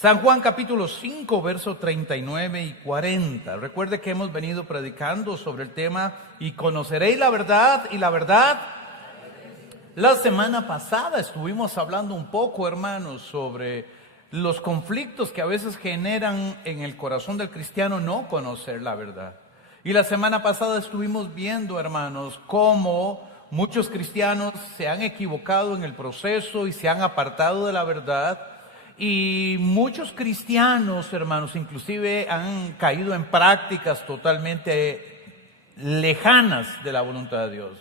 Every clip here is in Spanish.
San Juan capítulo 5, versos 39 y 40. Recuerde que hemos venido predicando sobre el tema y conoceréis la verdad y la verdad. La semana pasada estuvimos hablando un poco, hermanos, sobre los conflictos que a veces generan en el corazón del cristiano no conocer la verdad. Y la semana pasada estuvimos viendo, hermanos, cómo muchos cristianos se han equivocado en el proceso y se han apartado de la verdad. Y muchos cristianos, hermanos, inclusive han caído en prácticas totalmente lejanas de la voluntad de Dios.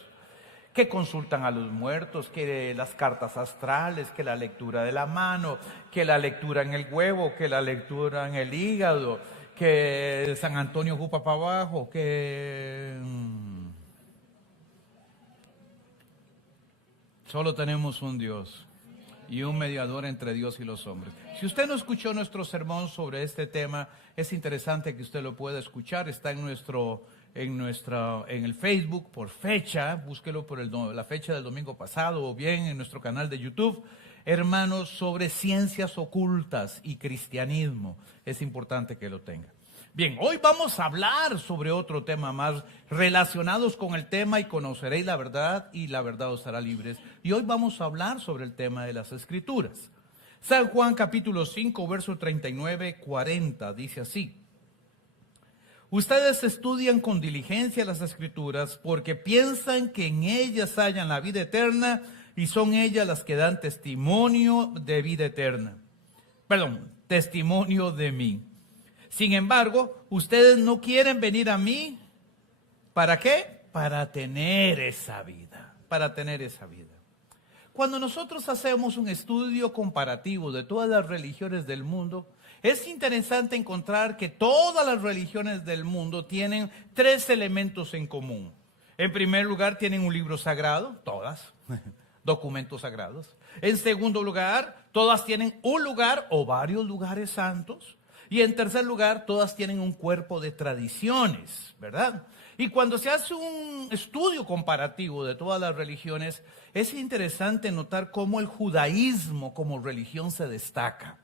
Que consultan a los muertos, que las cartas astrales, que la lectura de la mano, que la lectura en el huevo, que la lectura en el hígado, que San Antonio jupa para abajo, que solo tenemos un Dios y un mediador entre Dios y los hombres. Si usted no escuchó nuestro sermón sobre este tema, es interesante que usted lo pueda escuchar. Está en el Facebook por fecha, búsquelo por la fecha del domingo pasado, o bien en nuestro canal de YouTube. Hermanos, sobre ciencias ocultas y cristianismo, es importante que lo tenga. Bien, hoy vamos a hablar sobre otro tema más relacionados con el tema y conoceréis la verdad y la verdad os hará libres. Y hoy vamos a hablar sobre el tema de las Escrituras. San Juan capítulo 5, verso 39-40 dice así: ustedes estudian con diligencia las Escrituras porque piensan que en ellas hallan la vida eterna y son ellas las que dan testimonio de vida eterna. Testimonio de mí. Sin embargo, ustedes no quieren venir a mí. ¿Para qué? Para tener esa vida. Para tener esa vida. Cuando nosotros hacemos un estudio comparativo de todas las religiones del mundo, es interesante encontrar que todas las religiones del mundo tienen tres elementos en común. En primer lugar, tienen un libro sagrado, todas, documentos sagrados. En segundo lugar, todas tienen un lugar o varios lugares santos. Y en tercer lugar, todas tienen un cuerpo de tradiciones, ¿verdad? Y cuando se hace un estudio comparativo de todas las religiones, es interesante notar cómo el judaísmo como religión se destaca.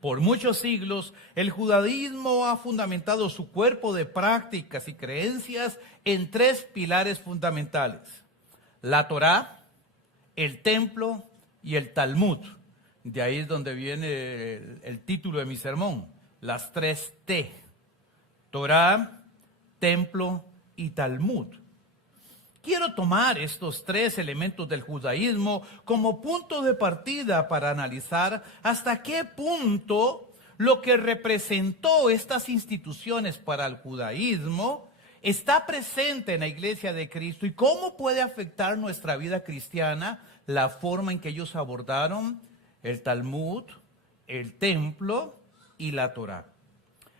Por muchos siglos, el judaísmo ha fundamentado su cuerpo de prácticas y creencias en tres pilares fundamentales: la Torá, el templo y el Talmud. De ahí es donde viene el título de mi sermón, las tres T: Torá, templo y Talmud. Quiero tomar estos tres elementos del judaísmo como punto de partida para analizar hasta qué punto lo que representó estas instituciones para el judaísmo está presente en la iglesia de Cristo y cómo puede afectar nuestra vida cristiana la forma en que ellos abordaron el Talmud, el templo y la Torá.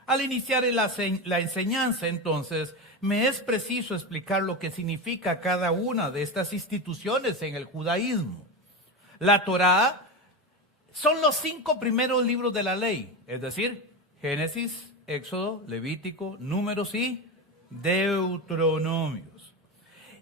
Al iniciar la enseñanza, entonces, me es preciso explicar lo que significa cada una de estas instituciones en el judaísmo. La Torá son los 5 primeros libros de la ley, es decir, Génesis, Éxodo, Levítico, Números y Deuteronomios.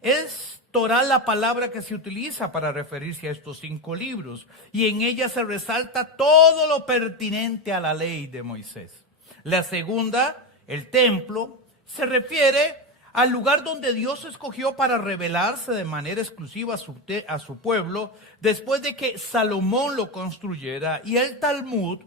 Es Torá la palabra que se utiliza para referirse a estos 5 libros, y en ella se resalta todo lo pertinente a la ley de Moisés. La segunda, el templo, se refiere al lugar donde Dios escogió para revelarse de manera exclusiva a su pueblo después de que Salomón lo construyera. Y el Talmud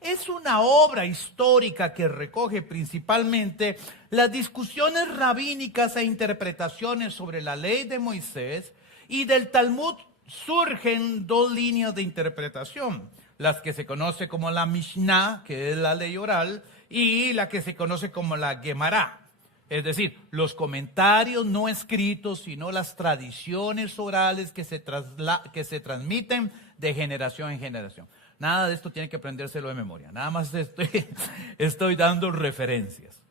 es una obra histórica que recoge principalmente las discusiones rabínicas e interpretaciones sobre la ley de Moisés, y del Talmud surgen 2 líneas de interpretación: las que se conoce como la Mishnah, que es la ley oral, y la que se conoce como la Gemara, es decir, los comentarios no escritos, sino las tradiciones orales que se transmiten de generación en generación. Nada de esto tiene que aprendérselo de memoria, nada más estoy dando referencias.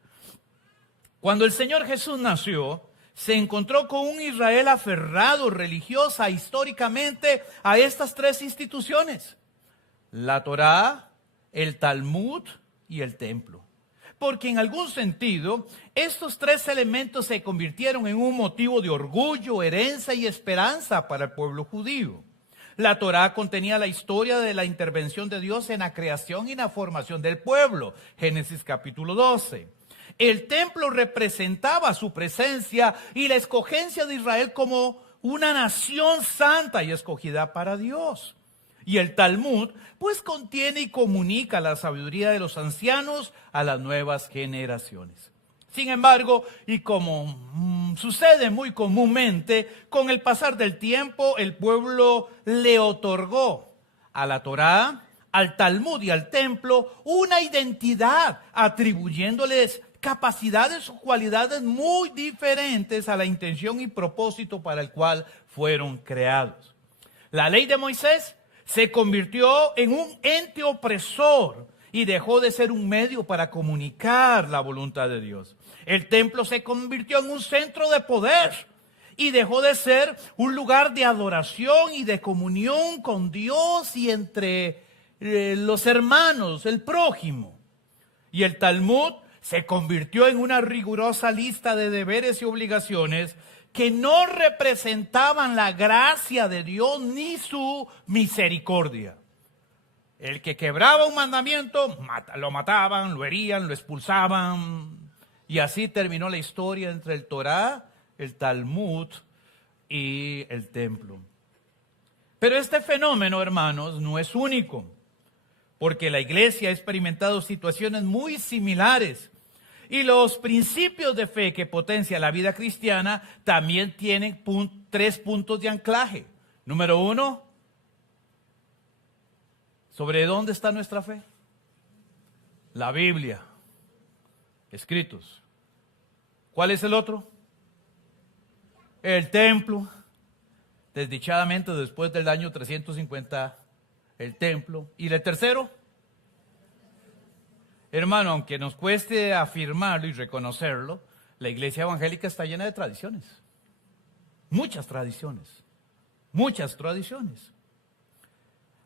Cuando el Señor Jesús nació, se encontró con un Israel aferrado religiosa históricamente a estas 3 instituciones: la Torá, el Talmud y el templo. Porque en algún sentido, estos 3 elementos se convirtieron en un motivo de orgullo, herencia y esperanza para el pueblo judío. La Torá contenía la historia de la intervención de Dios en la creación y la formación del pueblo. Génesis capítulo 12. El templo representaba su presencia y la escogencia de Israel como una nación santa y escogida para Dios. Y el Talmud, pues contiene y comunica la sabiduría de los ancianos a las nuevas generaciones. Sin embargo, y como sucede muy comúnmente, con el pasar del tiempo, el pueblo le otorgó a la Torá, al Talmud y al templo una identidad, atribuyéndoles capacidades o cualidades muy diferentes a la intención y propósito para el cual fueron creados. La ley de Moisés se convirtió en un ente opresor y dejó de ser un medio para comunicar la voluntad de Dios. El templo se convirtió en un centro de poder y dejó de ser un lugar de adoración y de comunión con Dios y entre los hermanos, el prójimo. Y el Talmud se convirtió en una rigurosa lista de deberes y obligaciones que no representaban la gracia de Dios ni su misericordia. El que quebraba un mandamiento, lo mataban, lo herían, lo expulsaban. Y así terminó la historia entre el Torá, el Talmud y el templo. Pero este fenómeno, hermanos, no es único, porque la iglesia ha experimentado situaciones muy similares. Y los principios de fe que potencia la vida cristiana también tienen 3 puntos de anclaje. Número 1, ¿sobre dónde está nuestra fe? La Biblia, escritos. ¿Cuál es el otro? El templo. Desdichadamente, después del año 350, el templo. ¿Y el tercero? Hermano, aunque nos cueste afirmarlo y reconocerlo, la iglesia evangélica está llena de tradiciones. Muchas tradiciones. Muchas tradiciones.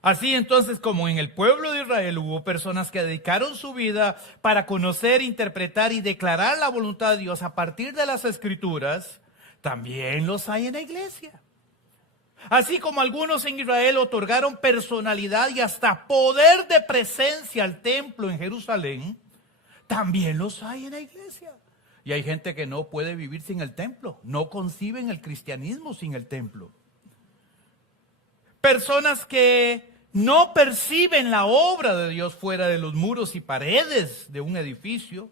Así entonces, como en el pueblo de Israel hubo personas que dedicaron su vida para conocer, interpretar y declarar la voluntad de Dios a partir de las Escrituras, también los hay en la iglesia. Así como algunos en Israel otorgaron personalidad y hasta poder de presencia al templo en Jerusalén, también los hay en la iglesia. Y hay gente que no puede vivir sin el templo, no conciben el cristianismo sin el templo. Personas que no perciben la obra de Dios fuera de los muros y paredes de un edificio.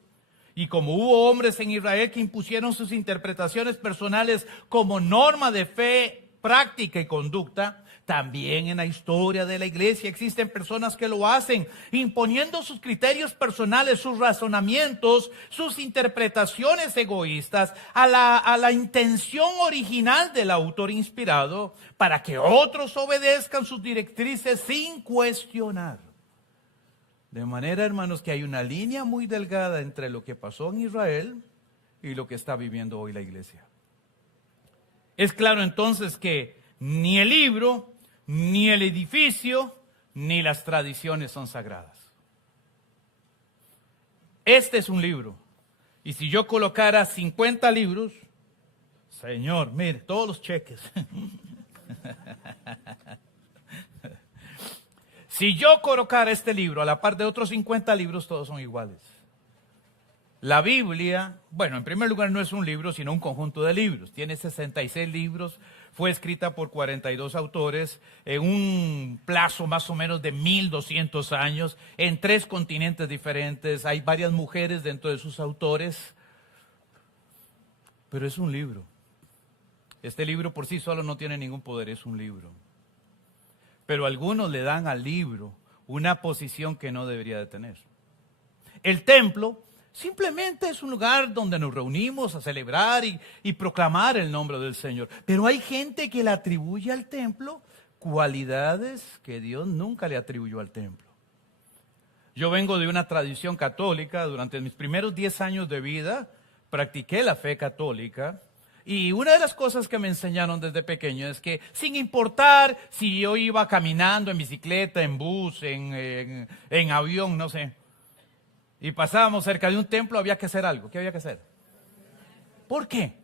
Y como hubo hombres en Israel que impusieron sus interpretaciones personales como norma de fe, práctica y conducta, también en la historia de la iglesia existen personas que lo hacen, imponiendo sus criterios personales, sus razonamientos, sus interpretaciones egoístas a la intención original del autor inspirado, para que otros obedezcan sus directrices sin cuestionar. De manera, hermanos, que hay una línea muy delgada entre lo que pasó en Israel y lo que está viviendo hoy la iglesia. Es claro entonces que ni el libro, ni el edificio, ni las tradiciones son sagradas. Este es un libro. Y si yo colocara 50 libros, Señor, mire, todos los cheques. Si yo colocara este libro a la par de otros 50 libros, todos son iguales. La Biblia, bueno, en primer lugar no es un libro, sino un conjunto de libros. Tiene 66 libros, fue escrita por 42 autores en un plazo más o menos de 1200 años, en 3 continentes diferentes. Hay varias mujeres dentro de sus autores, pero es un libro. Este libro por sí solo no tiene ningún poder, es un libro. Pero algunos le dan al libro una posición que no debería de tener. El templo simplemente es un lugar donde nos reunimos a celebrar y proclamar el nombre del Señor. Pero hay gente que le atribuye al templo cualidades que Dios nunca le atribuyó al templo. Yo vengo de una tradición católica. Durante mis primeros 10 años de vida practiqué la fe católica. Y una de las cosas que me enseñaron desde pequeño es que sin importar si yo iba caminando, en bicicleta, en bus, en avión, no sé, y pasábamos cerca de un templo, había que hacer algo. ¿Qué había que hacer? ¿Por qué?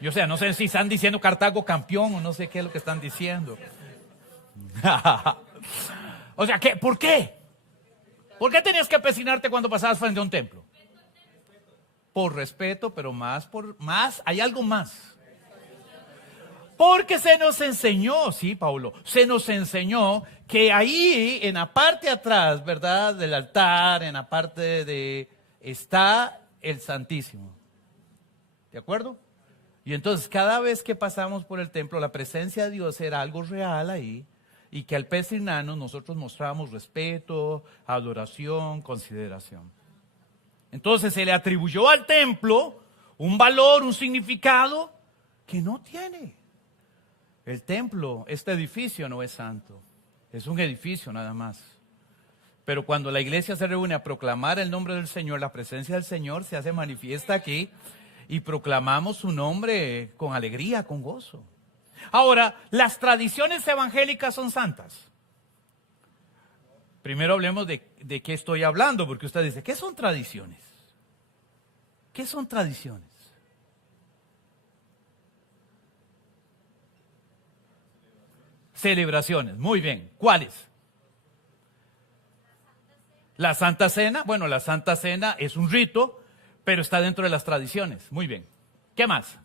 Yo sé, no sé si están diciendo Cartago campeón o no sé qué es lo que están diciendo. O sea, ¿por qué? ¿Por qué tenías que pesinarte cuando pasabas frente a un templo? Por respeto, pero más, hay algo más. Porque se nos enseñó, sí, Paulo, se nos enseñó que ahí en la parte de atrás, ¿verdad? Del altar, en la parte está el Santísimo. ¿De acuerdo? Y entonces cada vez que pasamos por el templo, la presencia de Dios era algo real ahí. Y que al pesinarnos nosotros mostrábamos respeto, adoración, consideración. Entonces se le atribuyó al templo un valor, un significado que no tiene. El templo, este edificio no es santo, es un edificio nada más. Pero cuando la iglesia se reúne a proclamar el nombre del Señor, la presencia del Señor se hace manifiesta aquí y proclamamos su nombre con alegría, con gozo. Ahora, las tradiciones evangélicas son santas. Primero hablemos de qué estoy hablando, porque usted dice, ¿qué son tradiciones? ¿Qué son tradiciones? Celebraciones, muy bien. ¿Cuáles? La Santa Cena, bueno, la Santa Cena es un rito, pero está dentro de las tradiciones. Muy bien. ¿Qué más?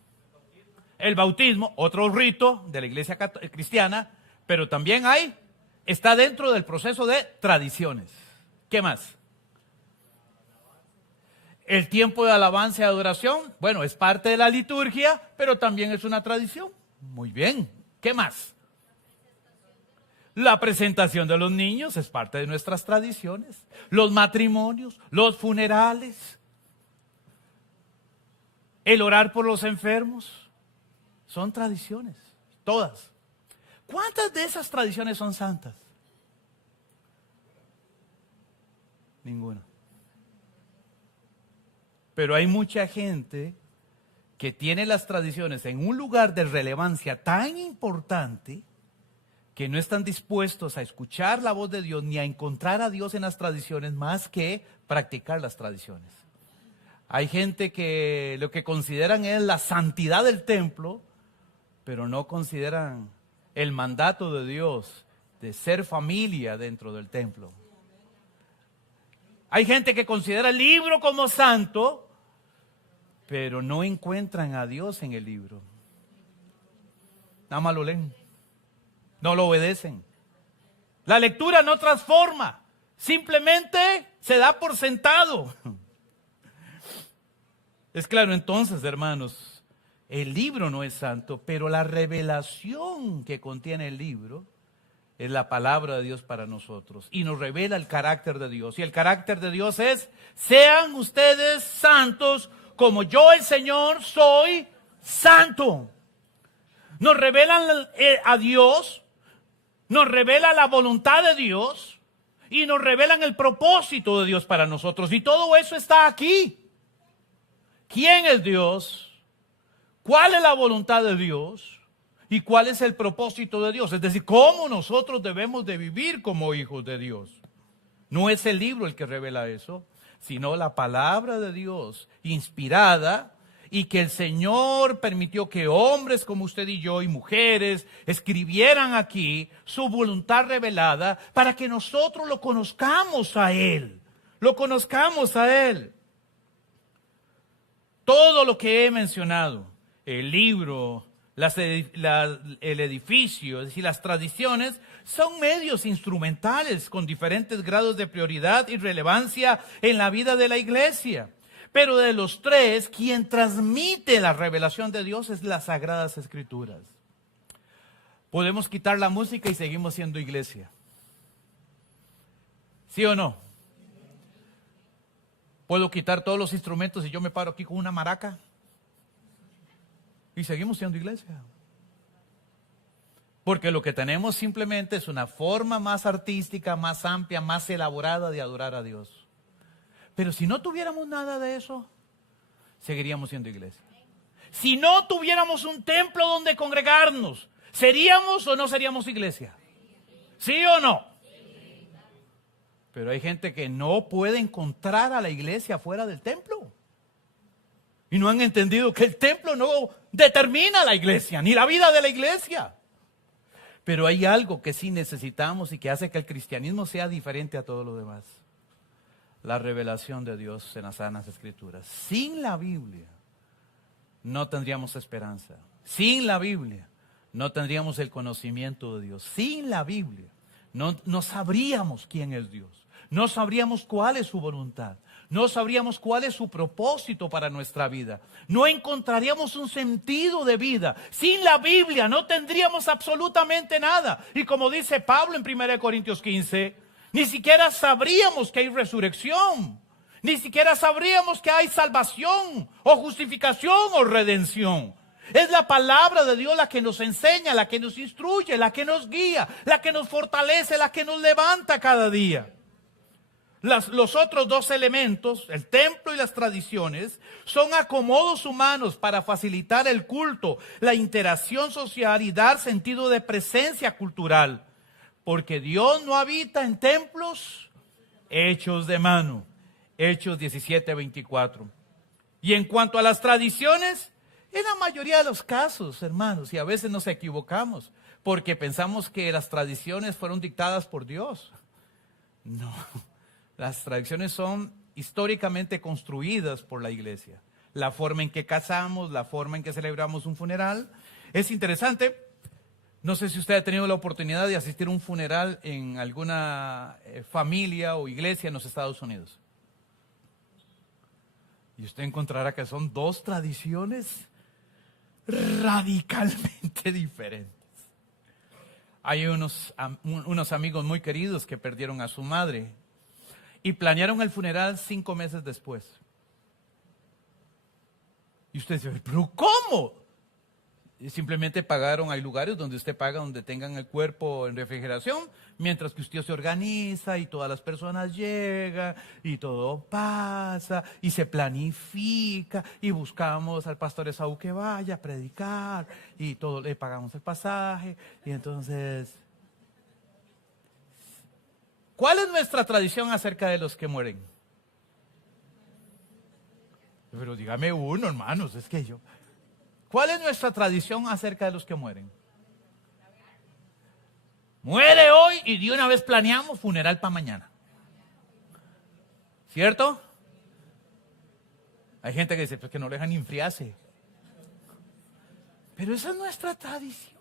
El bautismo, otro rito de la iglesia cristiana, pero también está dentro del proceso de tradiciones. ¿Qué más? El tiempo de alabanza y adoración, bueno, es parte de la liturgia, pero también es una tradición. Muy bien. ¿Qué más? La presentación de los niños es parte de nuestras tradiciones. Los matrimonios, los funerales, el orar por los enfermos. Son tradiciones, todas. ¿Cuántas de esas tradiciones son santas? Ninguna. Pero hay mucha gente que tiene las tradiciones en un lugar de relevancia tan importante que no están dispuestos a escuchar la voz de Dios ni a encontrar a Dios en las tradiciones más que practicar las tradiciones. Hay gente que lo que consideran es la santidad del templo, pero no consideran el mandato de Dios de ser familia dentro del templo. Hay gente que considera el libro como santo, pero no encuentran a Dios en el libro. Nada más lo leen, no lo obedecen. La lectura no transforma, simplemente se da por sentado. Es claro entonces, hermanos, el libro no es santo, pero la revelación que contiene el libro es la palabra de Dios para nosotros y nos revela el carácter de Dios. Y el carácter de Dios es, sean ustedes santos como yo el Señor soy santo. Nos revelan a Dios, nos revela la voluntad de Dios y nos revelan el propósito de Dios para nosotros. Y todo eso está aquí. ¿Quién es Dios? ¿Cuál es la voluntad de Dios? ¿Y cuál es el propósito de Dios? Es decir, ¿cómo nosotros debemos de vivir como hijos de Dios? No es el libro el que revela eso, sino la palabra de Dios inspirada y que el Señor permitió que hombres como usted y yo y mujeres escribieran aquí su voluntad revelada para que nosotros lo conozcamos a Él. Lo conozcamos a Él. Todo lo que he mencionado, el libro, el edificio, es decir, las tradiciones, son medios instrumentales con diferentes grados de prioridad y relevancia en la vida de la iglesia. Pero de los tres, quien transmite la revelación de Dios es las Sagradas Escrituras. Podemos quitar la música y seguimos siendo iglesia. ¿Sí o no? Puedo quitar todos los instrumentos y yo me paro aquí con una maraca y seguimos siendo iglesia. Porque lo que tenemos simplemente es una forma más artística, más amplia, más elaborada de adorar a Dios. Pero si no tuviéramos nada de eso, seguiríamos siendo iglesia. Si no tuviéramos un templo donde congregarnos, ¿seríamos o no seríamos iglesia? ¿Sí o no? Pero hay gente que no puede encontrar a la iglesia fuera del templo. Y no han entendido que el templo no determina la iglesia, ni la vida de la iglesia. Pero hay algo que sí necesitamos y que hace que el cristianismo sea diferente a todo lo demás. La revelación de Dios en las Sagradas Escrituras. Sin la Biblia no tendríamos esperanza. Sin la Biblia no tendríamos el conocimiento de Dios. Sin la Biblia no sabríamos quién es Dios. No sabríamos cuál es su voluntad. No sabríamos cuál es su propósito para nuestra vida. No encontraríamos un sentido de vida. Sin la Biblia no tendríamos absolutamente nada. Y como dice Pablo en 1 Corintios 15, ni siquiera sabríamos que hay resurrección. Ni siquiera sabríamos que hay salvación o justificación o redención. Es la palabra de Dios la que nos enseña, la que nos instruye, la que nos guía, la que nos fortalece, la que nos levanta cada día. Los otros dos elementos, el templo y las tradiciones, son acomodos humanos para facilitar el culto, la interacción social y dar sentido de presencia cultural. Porque Dios no habita en templos hechos de mano. Hechos 17:24. Y en cuanto a las tradiciones, en la mayoría de los casos, hermanos, y a veces nos equivocamos, porque pensamos que las tradiciones fueron dictadas por Dios. No. Las tradiciones son históricamente construidas por la iglesia. La forma en que casamos, la forma en que celebramos un funeral. Es interesante, no sé si usted ha tenido la oportunidad de asistir a un funeral en alguna familia o iglesia en los Estados Unidos. Y usted encontrará que son dos tradiciones radicalmente diferentes. Hay unos amigos muy queridos que perdieron a su madre y planearon el funeral 5 meses después. Y usted dice, ¿pero cómo? Y simplemente pagaron, hay lugares donde usted paga, donde tengan el cuerpo en refrigeración, mientras que usted se organiza y todas las personas llegan y todo pasa y se planifica y buscamos al pastor Esaú que vaya a predicar y todo, le pagamos el pasaje y entonces... ¿Cuál es nuestra tradición acerca de los que mueren? Pero dígame uno, hermanos, es que yo... ¿Cuál es nuestra tradición acerca de los que mueren? Muere hoy y de una vez planeamos funeral para mañana. ¿Cierto? Hay gente que dice, pues que no lo dejan ni enfriarse. Pero esa es nuestra tradición.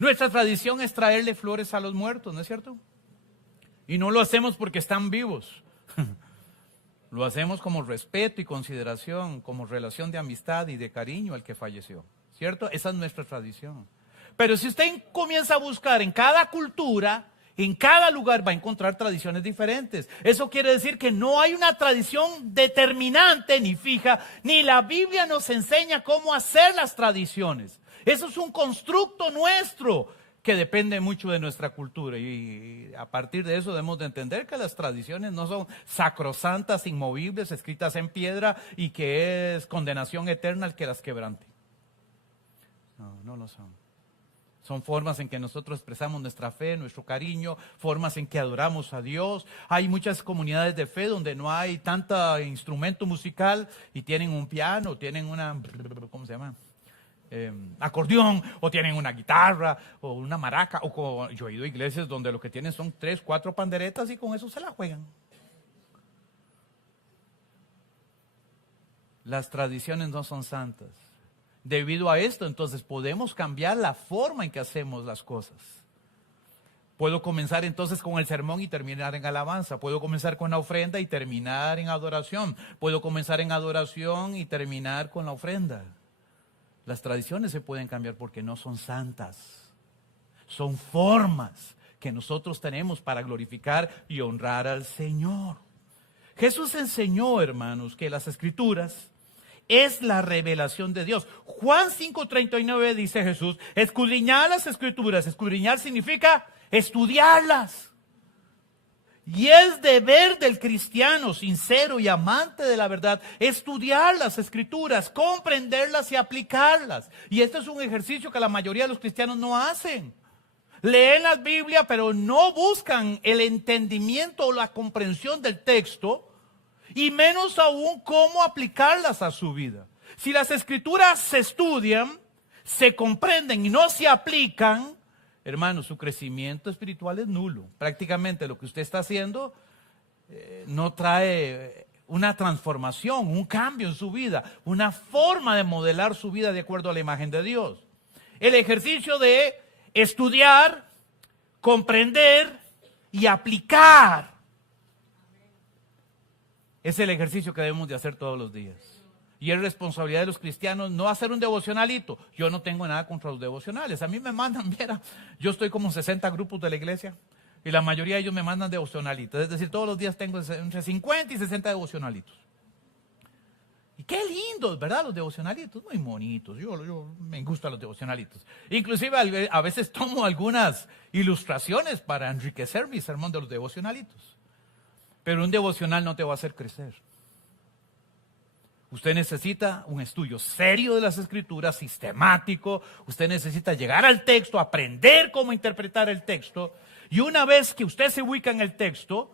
Nuestra tradición es traerle flores a los muertos, ¿no es cierto? Y no lo hacemos porque están vivos. Lo hacemos como respeto y consideración, como relación de amistad y de cariño al que falleció, ¿cierto? Esa es nuestra tradición. Pero si usted comienza a buscar en cada cultura, en cada lugar va a encontrar tradiciones diferentes. Eso quiere decir que no hay una tradición determinante ni fija, ni la Biblia nos enseña cómo hacer las tradiciones. Eso es un constructo nuestro que depende mucho de nuestra cultura y a partir de eso debemos de entender que las tradiciones no son sacrosantas, inmovibles, escritas en piedra y que es condenación eterna el que las quebrante. No lo son. Son formas en que nosotros expresamos nuestra fe, nuestro cariño, formas en que adoramos a Dios. Hay muchas comunidades de fe donde no hay tanto instrumento musical y tienen un piano, tienen una, ¿cómo se llama? Acordeón, o tienen una guitarra o una maraca, yo he ido a iglesias donde lo que tienen son 3, 4 panderetas y con eso se la juegan. Las tradiciones no son santas. Debido a esto, entonces podemos cambiar la forma en que hacemos las cosas. Puedo comenzar entonces con el sermón y terminar en alabanza. Puedo comenzar con la ofrenda y terminar en adoración. Puedo comenzar en adoración y terminar con la ofrenda. Las tradiciones se pueden cambiar porque no son santas. Son formas que nosotros tenemos para glorificar y honrar al Señor. Jesús enseñó, hermanos, que las Escrituras es la revelación de Dios. Juan 5:39 dice Jesús, escudriñar las Escrituras. Escudriñar significa estudiarlas. Y es deber del cristiano sincero y amante de la verdad estudiar las Escrituras, comprenderlas y aplicarlas. Y este es un ejercicio que la mayoría de los cristianos no hacen. Leen la Biblia, pero no buscan el entendimiento o la comprensión del texto. y menos aún cómo aplicarlas a su vida. Si las escrituras se estudian, se comprenden y no se aplican, hermano, su crecimiento espiritual es nulo. Prácticamente lo que usted está haciendo no trae una transformación, un cambio en su vida, una forma de modelar su vida de acuerdo a la imagen de Dios. El ejercicio de estudiar, comprender y aplicar es el ejercicio que debemos de hacer todos los días. Y es responsabilidad de los cristianos no hacer un devocionalito. Yo no tengo nada contra los devocionales. A mí me mandan, viera, yo estoy como en 60 grupos de la iglesia y la mayoría de ellos me mandan devocionalitos. Es decir, todos los días tengo entre 50 y 60 devocionalitos. Y qué lindos, ¿verdad? Los devocionalitos, muy bonitos. Yo me gustan los devocionalitos. Inclusive a veces tomo algunas ilustraciones para enriquecer mi sermón de los devocionalitos. Pero un devocional no te va a hacer crecer. Usted necesita un estudio serio de las escrituras, sistemático. Usted necesita llegar al texto, aprender cómo interpretar el texto. Y una vez que usted se ubica en el texto,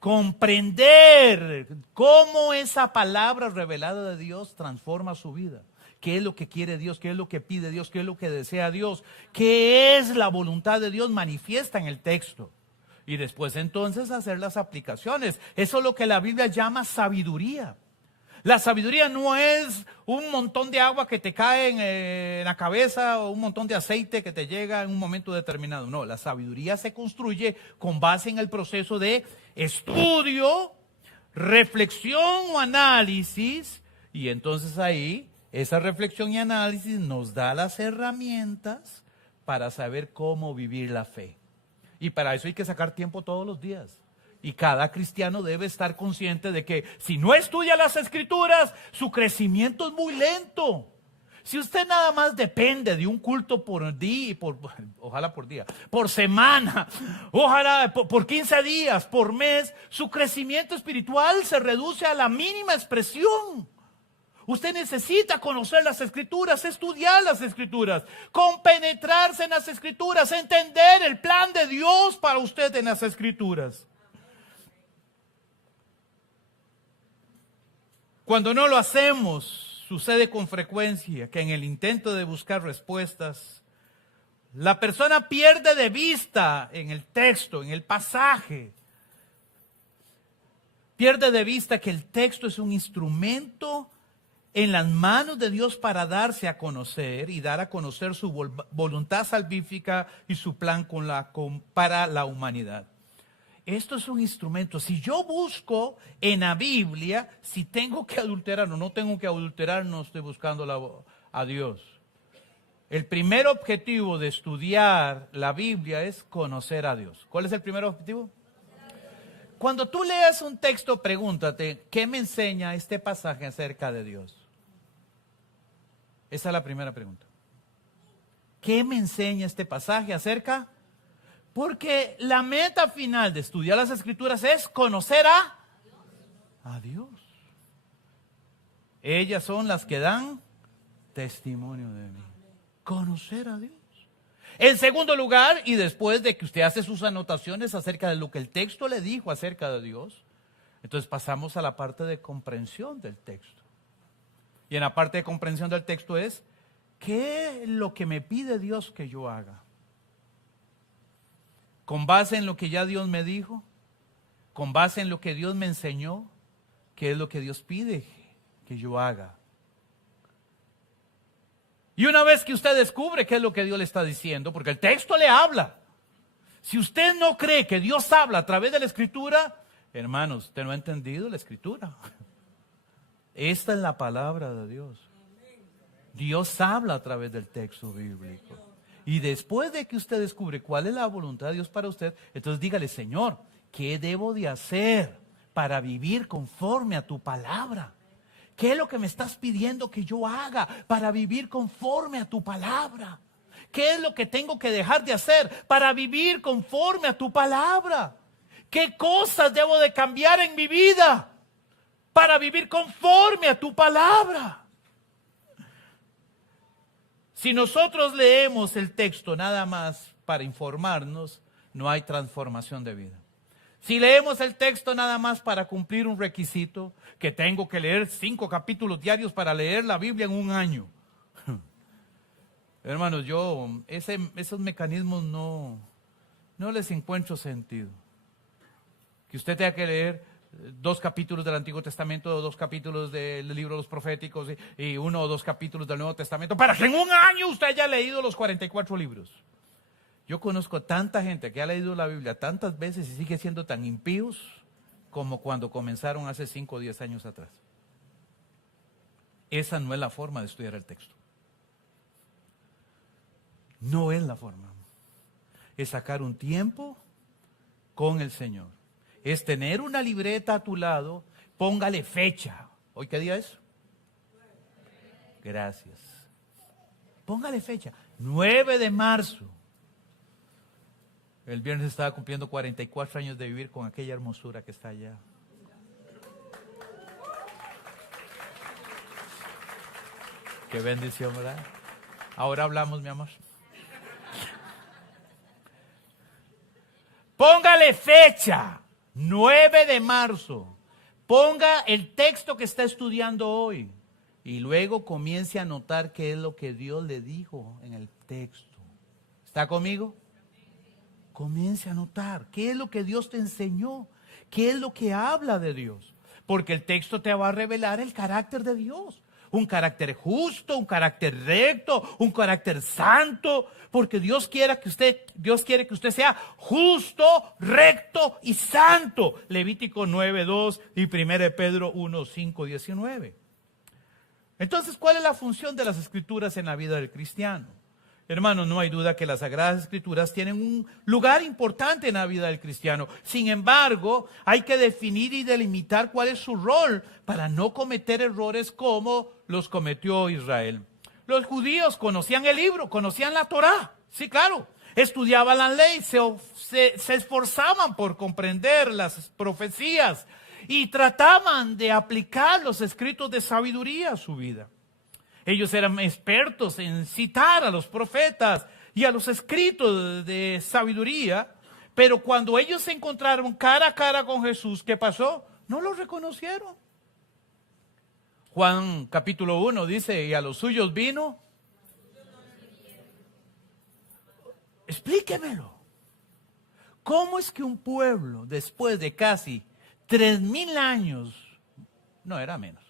comprender cómo esa palabra revelada de Dios transforma su vida. ¿Qué es lo que quiere Dios? ¿Qué es lo que pide Dios? ¿Qué es lo que desea Dios? ¿Qué es la voluntad de Dios manifiesta en el texto? Y después entonces hacer las aplicaciones. Eso es lo que la Biblia llama sabiduría. La sabiduría no es un montón de agua que te cae en la cabeza o un montón de aceite que te llega en un momento determinado. No, la sabiduría se construye con base en el proceso de estudio, reflexión o análisis. Y entonces ahí, esa reflexión y análisis nos da las herramientas para saber cómo vivir la fe. Y para eso hay que sacar tiempo todos los días. Y cada cristiano debe estar consciente de que si no estudia las escrituras, su crecimiento es muy lento. Si usted nada más depende de un culto por día, ojalá por día, por semana, ojalá por 15 días, por mes, su crecimiento espiritual se reduce a la mínima expresión. Usted necesita conocer las escrituras, estudiar las escrituras, compenetrarse en las escrituras, entender el plan de Dios para usted en las escrituras. Cuando no lo hacemos, sucede con frecuencia que en el intento de buscar respuestas, la persona pierde de vista en el texto, en el pasaje, pierde de vista que el texto es un instrumento en las manos de Dios para darse a conocer y dar a conocer su voluntad salvífica y su plan para la humanidad. Esto es un instrumento. Si yo busco en la Biblia, si tengo que adulterar o no tengo que adulterar, no estoy buscando a Dios. El primer objetivo de estudiar la Biblia es conocer a Dios. ¿Cuál es el primer objetivo? Cuando tú leas un texto, pregúntate, ¿qué me enseña este pasaje acerca de Dios? Esa es la primera pregunta. ¿Qué me enseña este pasaje acerca? Porque la meta final de estudiar las escrituras es conocer a Dios. Ellas son las que dan testimonio de mí. Conocer a Dios. En segundo lugar, y después de que usted hace sus anotaciones acerca de lo que el texto le dijo acerca de Dios, entonces pasamos a la parte de comprensión del texto. Y en la parte de comprensión del texto es, ¿qué es lo que me pide Dios que yo haga? Con base en lo que ya Dios me dijo, con base en lo que Dios me enseñó, ¿qué es lo que Dios pide que yo haga? Y una vez que usted descubre qué es lo que Dios le está diciendo, porque el texto le habla. Si usted no cree que Dios habla a través de la Escritura, hermanos, usted no ha entendido la Escritura. Esta es la palabra de Dios. Dios habla a través del texto bíblico. Y después de que usted descubre cuál es la voluntad de Dios para usted, entonces dígale, Señor, ¿qué debo de hacer para vivir conforme a tu palabra? ¿Qué es lo que me estás pidiendo que yo haga para vivir conforme a tu palabra? ¿Qué es lo que tengo que dejar de hacer para vivir conforme a tu palabra? ¿Qué cosas debo de cambiar en mi vida para vivir conforme a tu palabra? Si nosotros leemos el texto nada más para informarnos, no hay transformación de vida. Si leemos el texto nada más para cumplir un requisito, que tengo que leer 5 capítulos diarios para leer la Biblia en un año. Hermanos, yo esos mecanismos no les encuentro sentido. Que usted tenga que leer 2 capítulos del Antiguo Testamento, 2 capítulos del libro de los proféticos y 1 o 2 capítulos del Nuevo Testamento, para que en un año usted haya leído los 44 libros. Yo conozco tanta gente que ha leído la Biblia tantas veces y sigue siendo tan impíos como cuando comenzaron hace 5 o 10 años atrás. Esa no es la forma de estudiar el texto. No es la forma. Es sacar un tiempo con el Señor. Es tener una libreta a tu lado, póngale fecha. ¿Hoy qué día es? Gracias. Póngale fecha. 9 de marzo. El viernes estaba cumpliendo 44 años de vivir con aquella hermosura que está allá. Qué bendición, ¿verdad? Ahora hablamos, mi amor. Póngale fecha, 9 de marzo. Ponga el texto que está estudiando hoy. Y luego comience a notar qué es lo que Dios le dijo en el texto. ¿Está conmigo? Comience a notar qué es lo que Dios te enseñó, qué es lo que habla de Dios. Porque el texto te va a revelar el carácter de Dios. Un carácter justo, un carácter recto, un carácter santo. Porque Dios quiere que usted sea justo, recto y santo. Levítico 9:2 y 1 Pedro 1:5-19. Entonces, ¿cuál es la función de las Escrituras en la vida del cristiano? Hermanos, no hay duda que las Sagradas Escrituras tienen un lugar importante en la vida del cristiano. Sin embargo, hay que definir y delimitar cuál es su rol para no cometer errores como los cometió Israel. Los judíos conocían el libro, conocían la Torá, sí, claro. Estudiaban la ley, se esforzaban por comprender las profecías y trataban de aplicar los escritos de sabiduría a su vida. Ellos eran expertos en citar a los profetas y a los escritos de sabiduría, pero cuando ellos se encontraron cara a cara con Jesús, ¿qué pasó? No lo reconocieron. Juan capítulo 1 dice, y a los suyos vino. Explíquemelo. ¿Cómo es que un pueblo, después de casi 3,000 años, no era menos,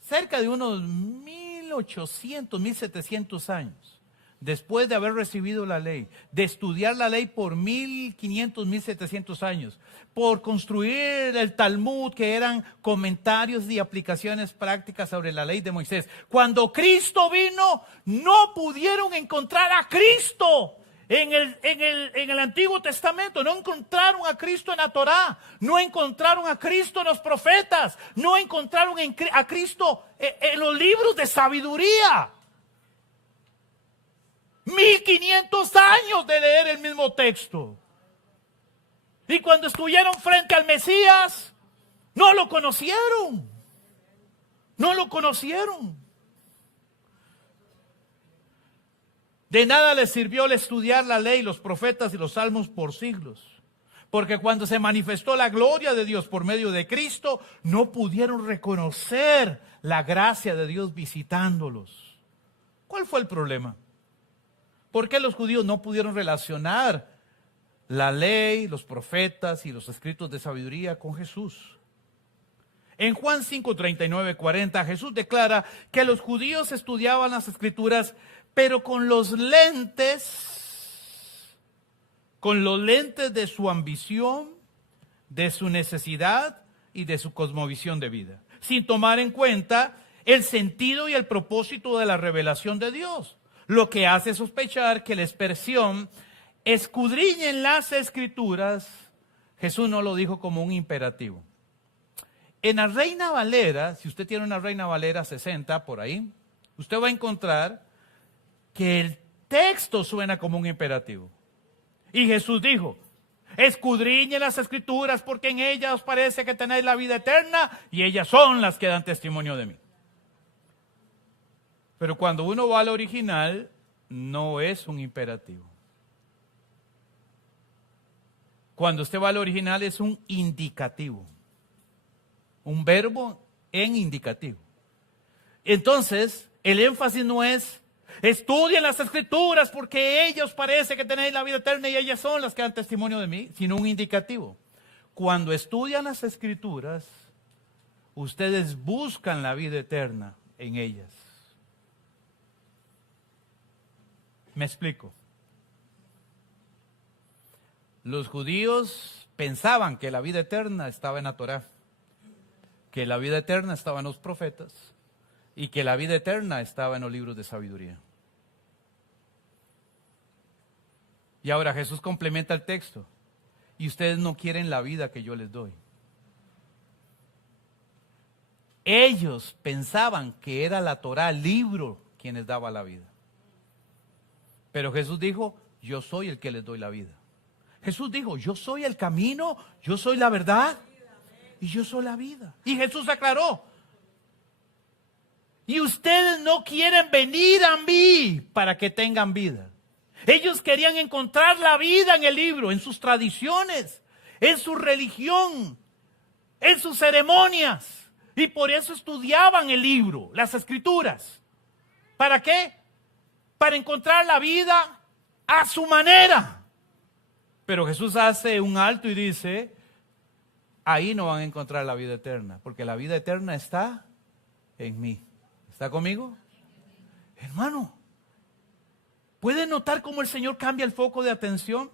cerca de unos 1800, 1700 años, después de haber recibido la ley, de estudiar la ley por 1500, 1700 años, por construir el Talmud, que eran comentarios y aplicaciones prácticas sobre la ley de Moisés, cuando Cristo vino, no pudieron encontrar a Cristo en el Antiguo Testamento. No encontraron a Cristo en la Torá, no encontraron a Cristo en los profetas, no encontraron a Cristo en los libros de sabiduría. 1500 años de leer el mismo texto. Y cuando estuvieron frente al Mesías, no lo conocieron. No lo conocieron. De nada les sirvió el estudiar la ley, los profetas y los salmos por siglos. Porque cuando se manifestó la gloria de Dios por medio de Cristo, no pudieron reconocer la gracia de Dios visitándolos. ¿Cuál fue el problema? ¿Por qué los judíos no pudieron relacionar la ley, los profetas y los escritos de sabiduría con Jesús? En Juan 5:39-40, Jesús declara que los judíos estudiaban las Escrituras, pero con los lentes de su ambición, de su necesidad y de su cosmovisión de vida, sin tomar en cuenta el sentido y el propósito de la revelación de Dios, lo que hace sospechar que la expresión escudriñen las Escrituras, Jesús no lo dijo como un imperativo. En la Reina Valera, si usted tiene una Reina Valera 60 por ahí, usted va a encontrar que el texto suena como un imperativo. Y Jesús dijo, escudriñen las Escrituras porque en ellas os parece que tenéis la vida eterna y ellas son las que dan testimonio de mí. Pero cuando uno va al original, no es un imperativo. Cuando usted va al original es un indicativo. Un verbo en indicativo. Entonces, el énfasis no es estudien las escrituras porque ellos parece que tenéis la vida eterna y ellas son las que dan testimonio de mí, sino un indicativo. Cuando estudian las escrituras, ustedes buscan la vida eterna en ellas. Me explico. Los judíos pensaban que la vida eterna estaba en la Torá, que la vida eterna estaba en los profetas y que la vida eterna estaba en los libros de sabiduría. Y ahora Jesús complementa el texto. Y ustedes no quieren la vida que yo les doy. Ellos pensaban que era la Torá, el libro, quienes daba la vida. Pero Jesús dijo, yo soy el que les doy la vida. Jesús dijo, yo soy el camino, yo soy la verdad y yo soy la vida. Y Jesús aclaró, y ustedes no quieren venir a mí para que tengan vida. Ellos querían encontrar la vida en el libro, en sus tradiciones, en su religión, en sus ceremonias. Y por eso estudiaban el libro, las escrituras. ¿Para qué? Para encontrar la vida a su manera. Pero Jesús hace un alto y dice, ahí no van a encontrar la vida eterna, porque la vida eterna está en mí. ¿Está conmigo? Hermano, ¿pueden notar cómo el Señor cambia el foco de atención?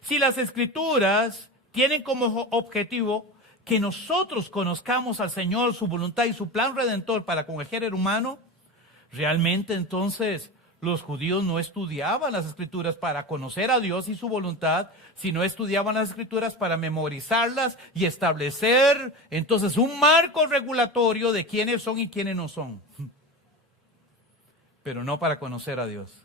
Si las escrituras tienen como objetivo que nosotros conozcamos al Señor, su voluntad y su plan redentor para con el género humano, realmente entonces los judíos no estudiaban las escrituras para conocer a Dios y su voluntad, sino estudiaban las escrituras para memorizarlas y establecer entonces un marco regulatorio de quiénes son y quiénes no son. Pero no para conocer a Dios,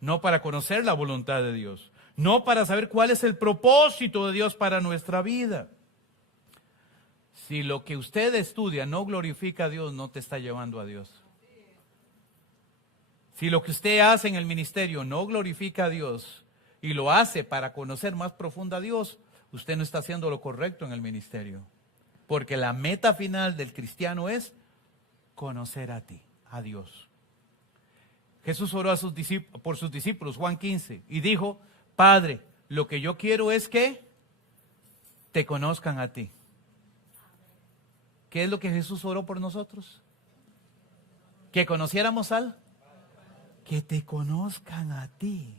no para conocer la voluntad de Dios, no para saber cuál es el propósito de Dios para nuestra vida. Si lo que usted estudia no glorifica a Dios, no te está llevando a Dios. Si lo que usted hace en el ministerio no glorifica a Dios y lo hace para conocer más profunda a Dios, usted no está haciendo lo correcto en el ministerio. Porque la meta final del cristiano es conocer a ti, a Dios. Jesús oró por sus discípulos, Juan 15, y dijo, Padre, lo que yo quiero es que te conozcan a ti. ¿Qué es lo que Jesús oró por nosotros? Que conociéramos al que te conozcan a ti.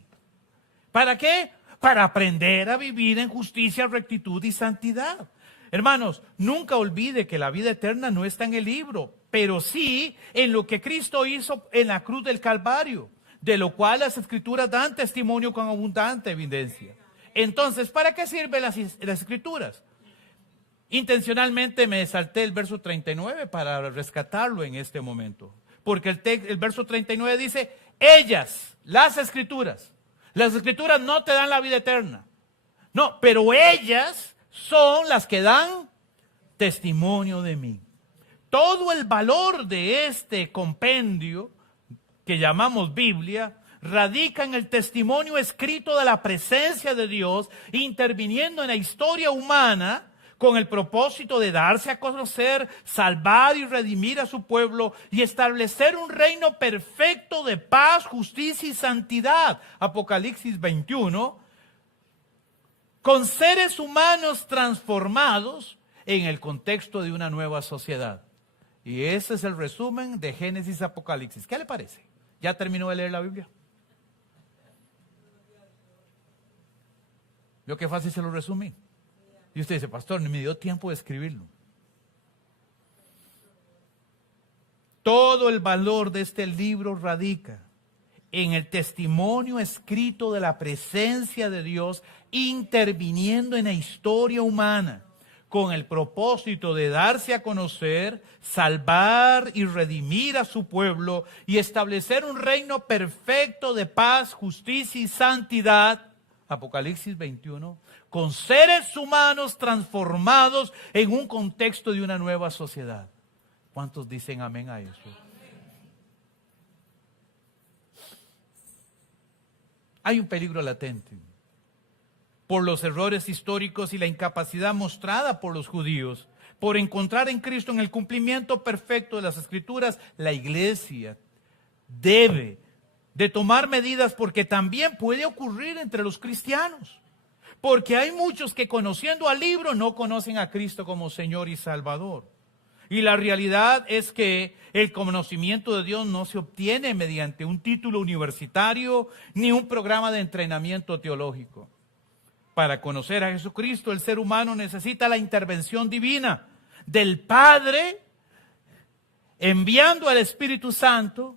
¿Para qué? Para aprender a vivir en justicia, rectitud y santidad. Hermanos, nunca olvide que la vida eterna no está en el libro, pero sí en lo que Cristo hizo en la cruz del Calvario, de lo cual las escrituras dan testimonio con abundante evidencia. Entonces, ¿para qué sirven las escrituras? Intencionalmente me salté el verso 39 para rescatarlo en este momento. Porque el verso 39 dice, ellas, las escrituras no te dan la vida eterna. No, pero ellas son las que dan testimonio de mí. Todo el valor de este compendio que llamamos Biblia radica en el testimonio escrito de la presencia de Dios interviniendo en la historia humana con el propósito de darse a conocer, salvar y redimir a su pueblo y establecer un reino perfecto de paz, justicia y santidad. Apocalipsis 21, con seres humanos transformados en el contexto de una nueva sociedad. Y ese es el resumen de Génesis Apocalipsis. ¿Qué le parece? ¿Ya terminó de leer la Biblia? ¿Vio qué fácil se lo resumí? Y usted dice, pastor, ni me dio tiempo de escribirlo. Todo el valor de este libro radica en el testimonio escrito de la presencia de Dios interviniendo en la historia humana con el propósito de darse a conocer, salvar y redimir a su pueblo y establecer un reino perfecto de paz, justicia y santidad. Apocalipsis 21, con seres humanos transformados en un contexto de una nueva sociedad. ¿Cuántos dicen amén a eso? Hay un peligro latente. por los errores históricos y la incapacidad mostrada por los judíos, por encontrar en Cristo en el cumplimiento perfecto de las Escrituras, la iglesia debe de tomar medidas, porque también puede ocurrir entre los cristianos. Porque hay muchos que, conociendo al libro, no conocen a Cristo como Señor y Salvador. Y la realidad es que el conocimiento de Dios no se obtiene mediante un título universitario ni un programa de entrenamiento teológico. Para conocer a Jesucristo, el ser humano necesita la intervención divina del Padre, enviando al Espíritu Santo,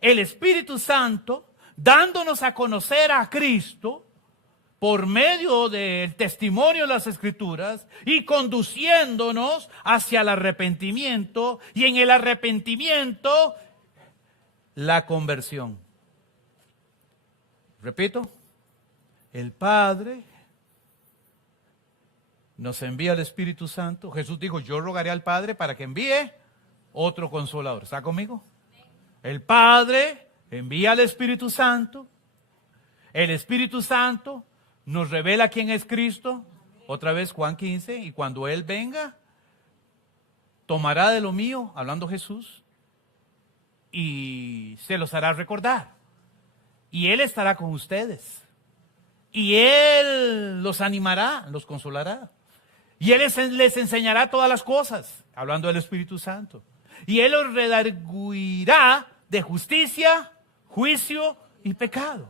el Espíritu Santo dándonos a conocer a Cristo por medio del testimonio de las Escrituras y conduciéndonos hacia el arrepentimiento, y en el arrepentimiento la conversión. Repito, el Padre nos envía el Espíritu Santo. Jesús dijo: yo rogaré al Padre para que envíe otro Consolador. ¿Está conmigo? El Padre envía al Espíritu Santo. El Espíritu Santo nos revela quién es Cristo. Otra vez Juan 15, y cuando Él venga, tomará de lo mío, hablando Jesús, y se los hará recordar. Y Él estará con ustedes. Y Él los animará, los consolará. Y Él les enseñará todas las cosas, hablando del Espíritu Santo. Y Él los redarguirá de justicia, juicio y pecado.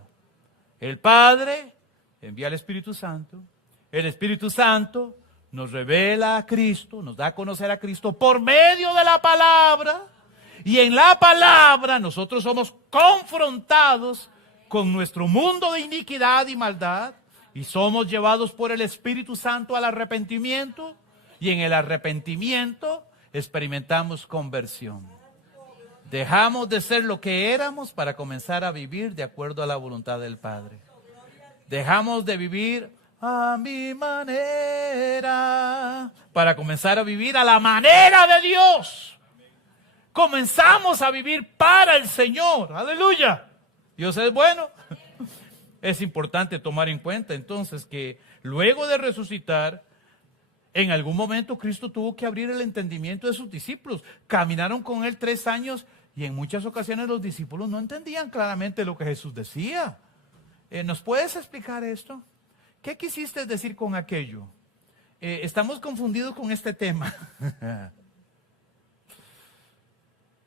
El Padre envía al Espíritu Santo. El Espíritu Santo nos revela a Cristo, nos da a conocer a Cristo por medio de la palabra. Y en la palabra nosotros somos confrontados con nuestro mundo de iniquidad y maldad, y somos llevados por el Espíritu Santo al arrepentimiento, y en el arrepentimiento experimentamos conversión. Dejamos de ser lo que éramos para comenzar a vivir de acuerdo a la voluntad del Padre. Dejamos de vivir a mi manera para comenzar a vivir a la manera de Dios. Comenzamos a vivir para el Señor. Aleluya. Dios es bueno. Es importante tomar en cuenta entonces que luego de resucitar, en algún momento Cristo tuvo que abrir el entendimiento de sus discípulos. Caminaron con Él 3 años y en muchas ocasiones los discípulos no entendían claramente lo que Jesús decía. ¿Nos puedes explicar esto? ¿Qué quisiste decir con aquello? Estamos confundidos con este tema.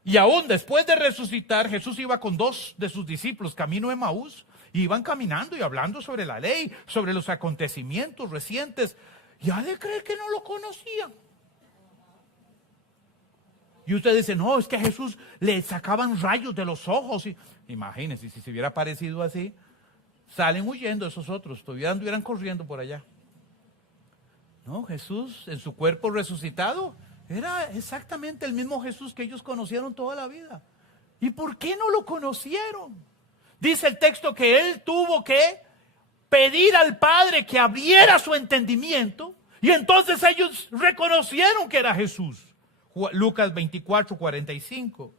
Y aún después de resucitar, Jesús iba con 2 de sus discípulos camino a Emaús, y iban caminando y hablando sobre la ley, sobre los acontecimientos recientes. Y ha de creer que no lo conocían. Y usted dice: no, es que a Jesús le sacaban rayos de los ojos. Y, imagínense, si se hubiera parecido así, salen huyendo esos otros, todavía anduvieran corriendo por allá. No, Jesús en su cuerpo resucitado era exactamente el mismo Jesús que ellos conocieron toda la vida. ¿Y por qué no lo conocieron? Dice el texto que Él tuvo que pedir al Padre que abriera su entendimiento, y entonces ellos reconocieron que era Jesús. Lucas 24:45.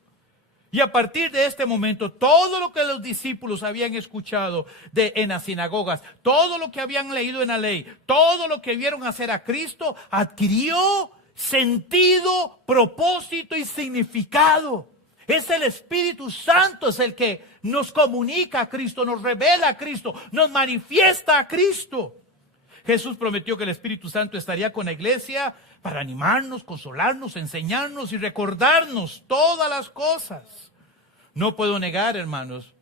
Y a partir de este momento, todo lo que los discípulos habían escuchado en las sinagogas, todo lo que habían leído en la ley, todo lo que vieron hacer a Cristo, adquirió sentido, propósito y significado. Es el Espíritu Santo, es el que nos comunica a Cristo, nos revela a Cristo, nos manifiesta a Cristo. Jesús prometió que el Espíritu Santo estaría con la iglesia para animarnos, consolarnos, enseñarnos y recordarnos todas las cosas. No puedo negar, hermanos,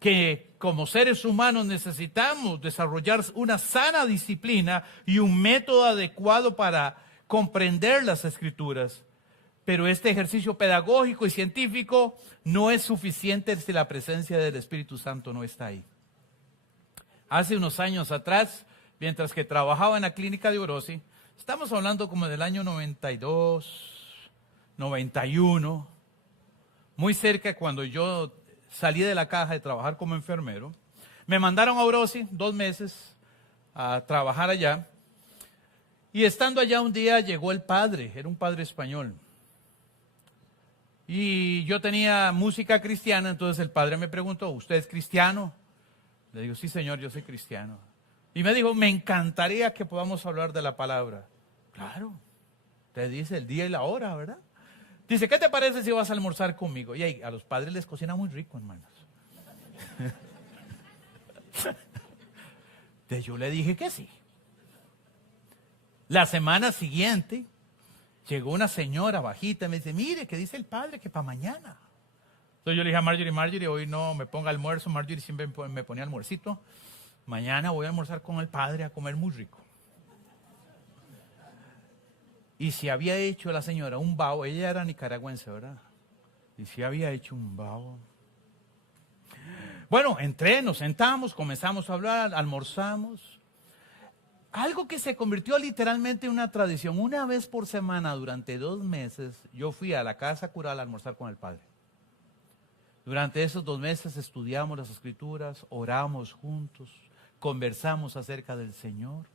que como seres humanos necesitamos desarrollar una sana disciplina y un método adecuado para comprender las Escrituras. Pero este ejercicio pedagógico y científico no es suficiente si la presencia del Espíritu Santo no está ahí. Hace unos años atrás, mientras que trabajaba en la clínica de Orosi, estamos hablando como del año 92, 91, muy cerca cuando yo salí de la caja de trabajar como enfermero. Me mandaron a Orosi 2 meses a trabajar allá. Y estando allá un día llegó el padre, era un padre español. Y yo tenía música cristiana, entonces el padre me preguntó: ¿usted es cristiano? Le digo: sí, señor, yo soy cristiano. Y me dijo, me encantaría que podamos hablar de la palabra. Claro, te dice el día y la hora, ¿verdad? Dice, ¿qué te parece si vas a almorzar conmigo? Y ahí, a los padres les cocina muy rico, hermanos. Entonces yo le dije que sí. La semana siguiente llegó una señora bajita y me dice, mire, ¿qué dice el padre? Que para mañana. Entonces yo le dije a Marjorie, hoy no me ponga almuerzo. Marjorie siempre me ponía almuercito. Mañana voy a almorzar con el padre a comer muy rico. Y si había hecho la señora un bao, ella era nicaragüense, ¿verdad? Y si había hecho un bao. Bueno, entré, nos sentamos, comenzamos a hablar, almorzamos. Algo que se convirtió literalmente en una tradición. Una vez por semana, durante 2 meses, yo fui a la casa cural a almorzar con el padre. Durante esos 2 meses estudiamos las Escrituras, oramos juntos, conversamos acerca del Señor.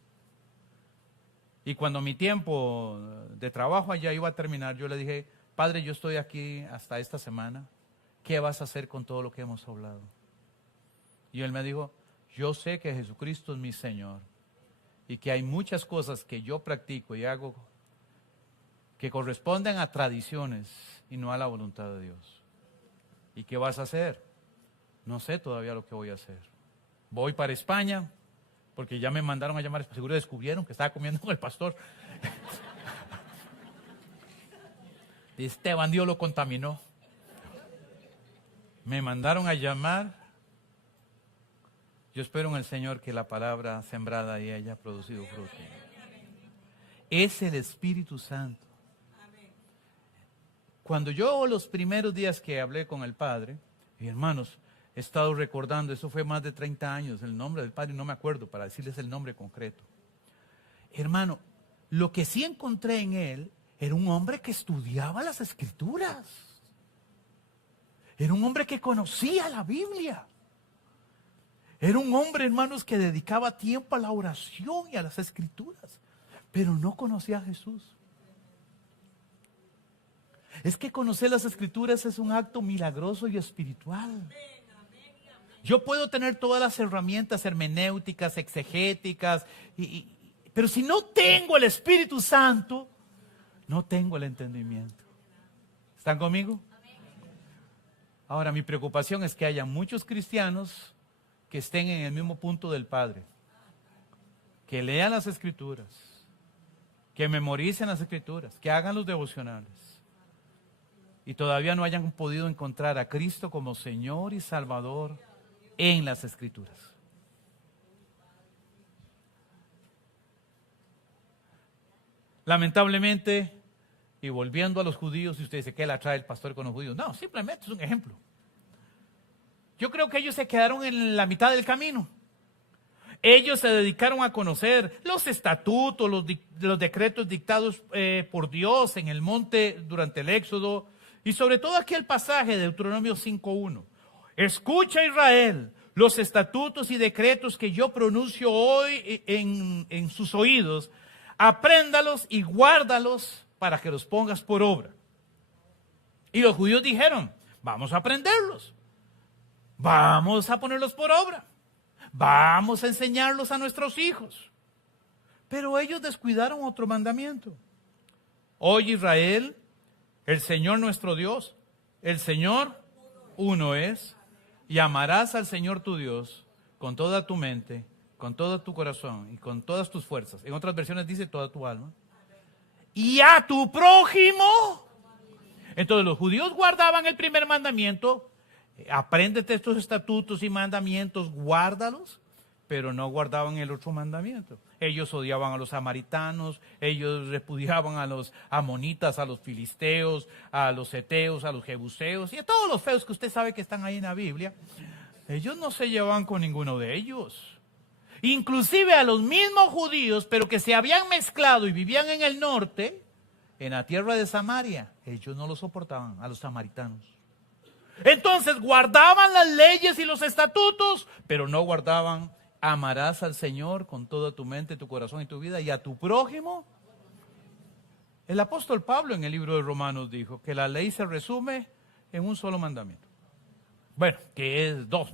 Y cuando mi tiempo de trabajo allá iba a terminar, yo le dije, Padre, yo estoy aquí hasta esta semana. ¿Qué vas a hacer con todo lo que hemos hablado? Y él me dijo, yo sé que Jesucristo es mi Señor y que hay muchas cosas que yo practico y hago que corresponden a tradiciones y no a la voluntad de Dios. ¿Y qué vas a hacer? No sé todavía lo que voy a hacer. Voy para España, porque ya me mandaron a llamar, seguro descubrieron que estaba comiendo con el pastor. Y este bandido lo contaminó. Me mandaron a llamar. Yo espero en el Señor que la palabra sembrada y haya producido fruto. Es el Espíritu Santo. Cuando yo los primeros días que hablé con el Padre, y hermanos, he estado recordando, eso fue más de 30 años, el nombre del Padre no me acuerdo para decirles el nombre concreto. Hermano, lo que sí encontré en él era un hombre que estudiaba las Escrituras. Era un hombre que conocía la Biblia. Era un hombre, hermanos, que dedicaba tiempo a la oración y a las Escrituras, pero no conocía a Jesús. Es que conocer las Escrituras es un acto milagroso y espiritual. Yo puedo tener todas las herramientas hermenéuticas, exegéticas, pero si no tengo el Espíritu Santo, no tengo el entendimiento. ¿Están conmigo? Ahora, mi preocupación es que haya muchos cristianos que estén en el mismo punto del Padre, que lean las Escrituras, que memoricen las Escrituras, que hagan los devocionales y todavía no hayan podido encontrar a Cristo como Señor y Salvador en las Escrituras. Lamentablemente, y volviendo a los judíos, y usted dice, ¿qué la trae el pastor con los judíos? No, simplemente es un ejemplo. Yo creo que ellos se quedaron en la mitad del camino. Ellos se dedicaron a conocer los estatutos, los decretos dictados por Dios en el monte durante el Éxodo, y sobre todo aquí el pasaje de Deuteronomio 5:1. Escucha, Israel, los estatutos y decretos que yo pronuncio hoy en sus oídos, apréndalos y guárdalos para que los pongas por obra. Y los judíos dijeron, vamos a aprenderlos, vamos a ponerlos por obra, vamos a enseñarlos a nuestros hijos. Pero ellos descuidaron otro mandamiento. Oye, Israel, el Señor nuestro Dios, el Señor uno es, y amarás al Señor tu Dios con toda tu mente, con todo tu corazón y con todas tus fuerzas. En otras versiones dice toda tu alma. Y a tu prójimo. Entonces los judíos guardaban el primer mandamiento. Apréndete estos estatutos y mandamientos, guárdalos, pero no guardaban el otro mandamiento. Ellos odiaban a los samaritanos, ellos repudiaban a los amonitas, a los filisteos, a los heteos, a los jebuseos y a todos los feos que usted sabe que están ahí en la Biblia. Ellos no se llevaban con ninguno de ellos. Inclusive a los mismos judíos, pero que se habían mezclado y vivían en el norte, en la tierra de Samaria, ellos no los soportaban, a los samaritanos. Entonces guardaban las leyes y los estatutos, pero no guardaban, amarás al Señor con toda tu mente, tu corazón y tu vida, y a tu prójimo. El apóstol Pablo en el libro de Romanos dijo que la ley se resume en un solo mandamiento. Bueno, que es dos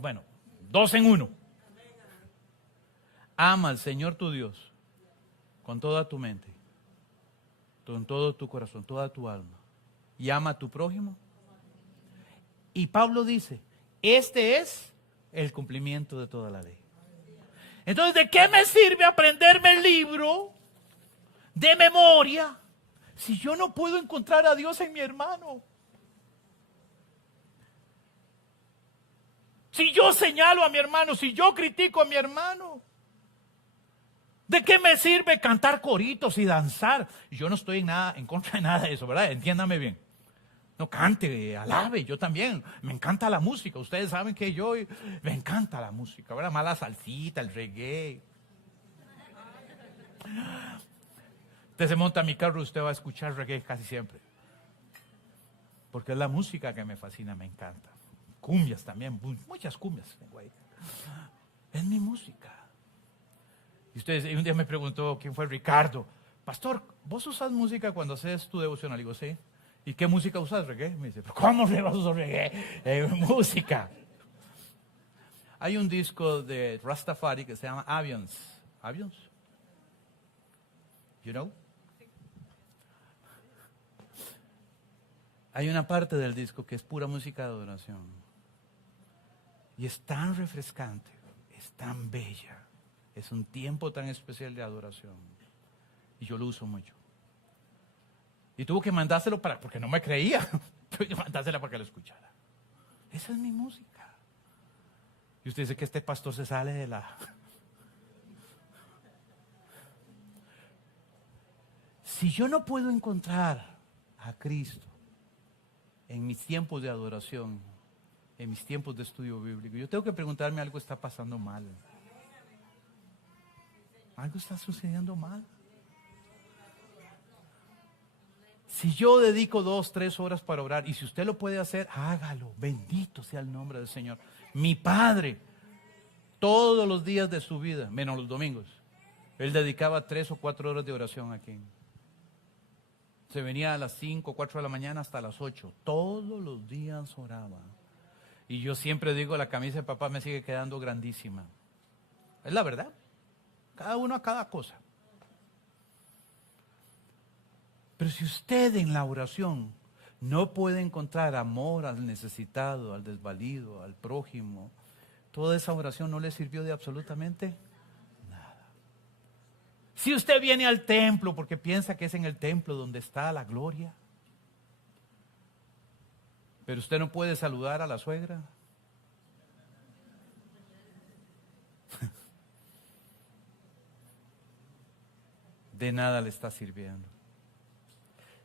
en uno. Ama al Señor tu Dios con toda tu mente, con todo tu corazón, toda tu alma. Y ama a tu prójimo. Y Pablo dice, este es el cumplimiento de toda la ley. Entonces, ¿de qué me sirve aprenderme el libro de memoria si yo no puedo encontrar a Dios en mi hermano? Si yo señalo a mi hermano, si yo critico a mi hermano, ¿de qué me sirve cantar coritos y danzar? Yo no estoy en contra de nada de eso, ¿verdad? Entiéndame bien. No cante, alabe, yo también. Me encanta la música. Ustedes saben que yo me encanta la música, ¿verdad? Más la salsita, el reggae. Usted se monta a mi carro y usted va a escuchar reggae casi siempre. Porque es la música que me fascina, me encanta. Cumbias también, muchas cumbias tengo ahí. Es mi música. Y un día me preguntó quién fue Ricardo. Pastor, ¿vos usas música cuando haces tu devocional? Digo, sí. ¿Y qué música usas? ¿Reggae? Me dice, ¿cómo le vas a usar reggae? Música. Hay un disco de Rastafari que se llama Avions. ¿Avions? You know? Hay una parte del disco que es pura música de adoración. Y es tan refrescante, es tan bella. Es un tiempo tan especial de adoración. Y yo lo uso mucho. Y tuvo que mandárselo porque no me creía. Tuve que mandársela para que lo escuchara. Esa es mi música. Y usted dice que este pastor se sale de la... Si yo no puedo encontrar a Cristo en mis tiempos de adoración, en mis tiempos de estudio bíblico, yo tengo que preguntarme, algo está pasando mal. Algo está sucediendo mal. Si yo dedico 2, 3 horas para orar, y si usted lo puede hacer, hágalo. Bendito sea el nombre del Señor. Mi padre, todos los días de su vida, menos los domingos, él dedicaba 3 o 4 horas de oración aquí. Se venía a las 5 o 4 de la mañana hasta las 8. Todos los días oraba. Y yo siempre digo, la camisa de papá me sigue quedando grandísima. Es la verdad. Cada uno a cada cosa. Pero si usted en la oración no puede encontrar amor al necesitado, al desvalido, al prójimo, toda esa oración no le sirvió de absolutamente nada. Si usted viene al templo porque piensa que es en el templo donde está la gloria, pero usted no puede saludar a la suegra, de nada le está sirviendo.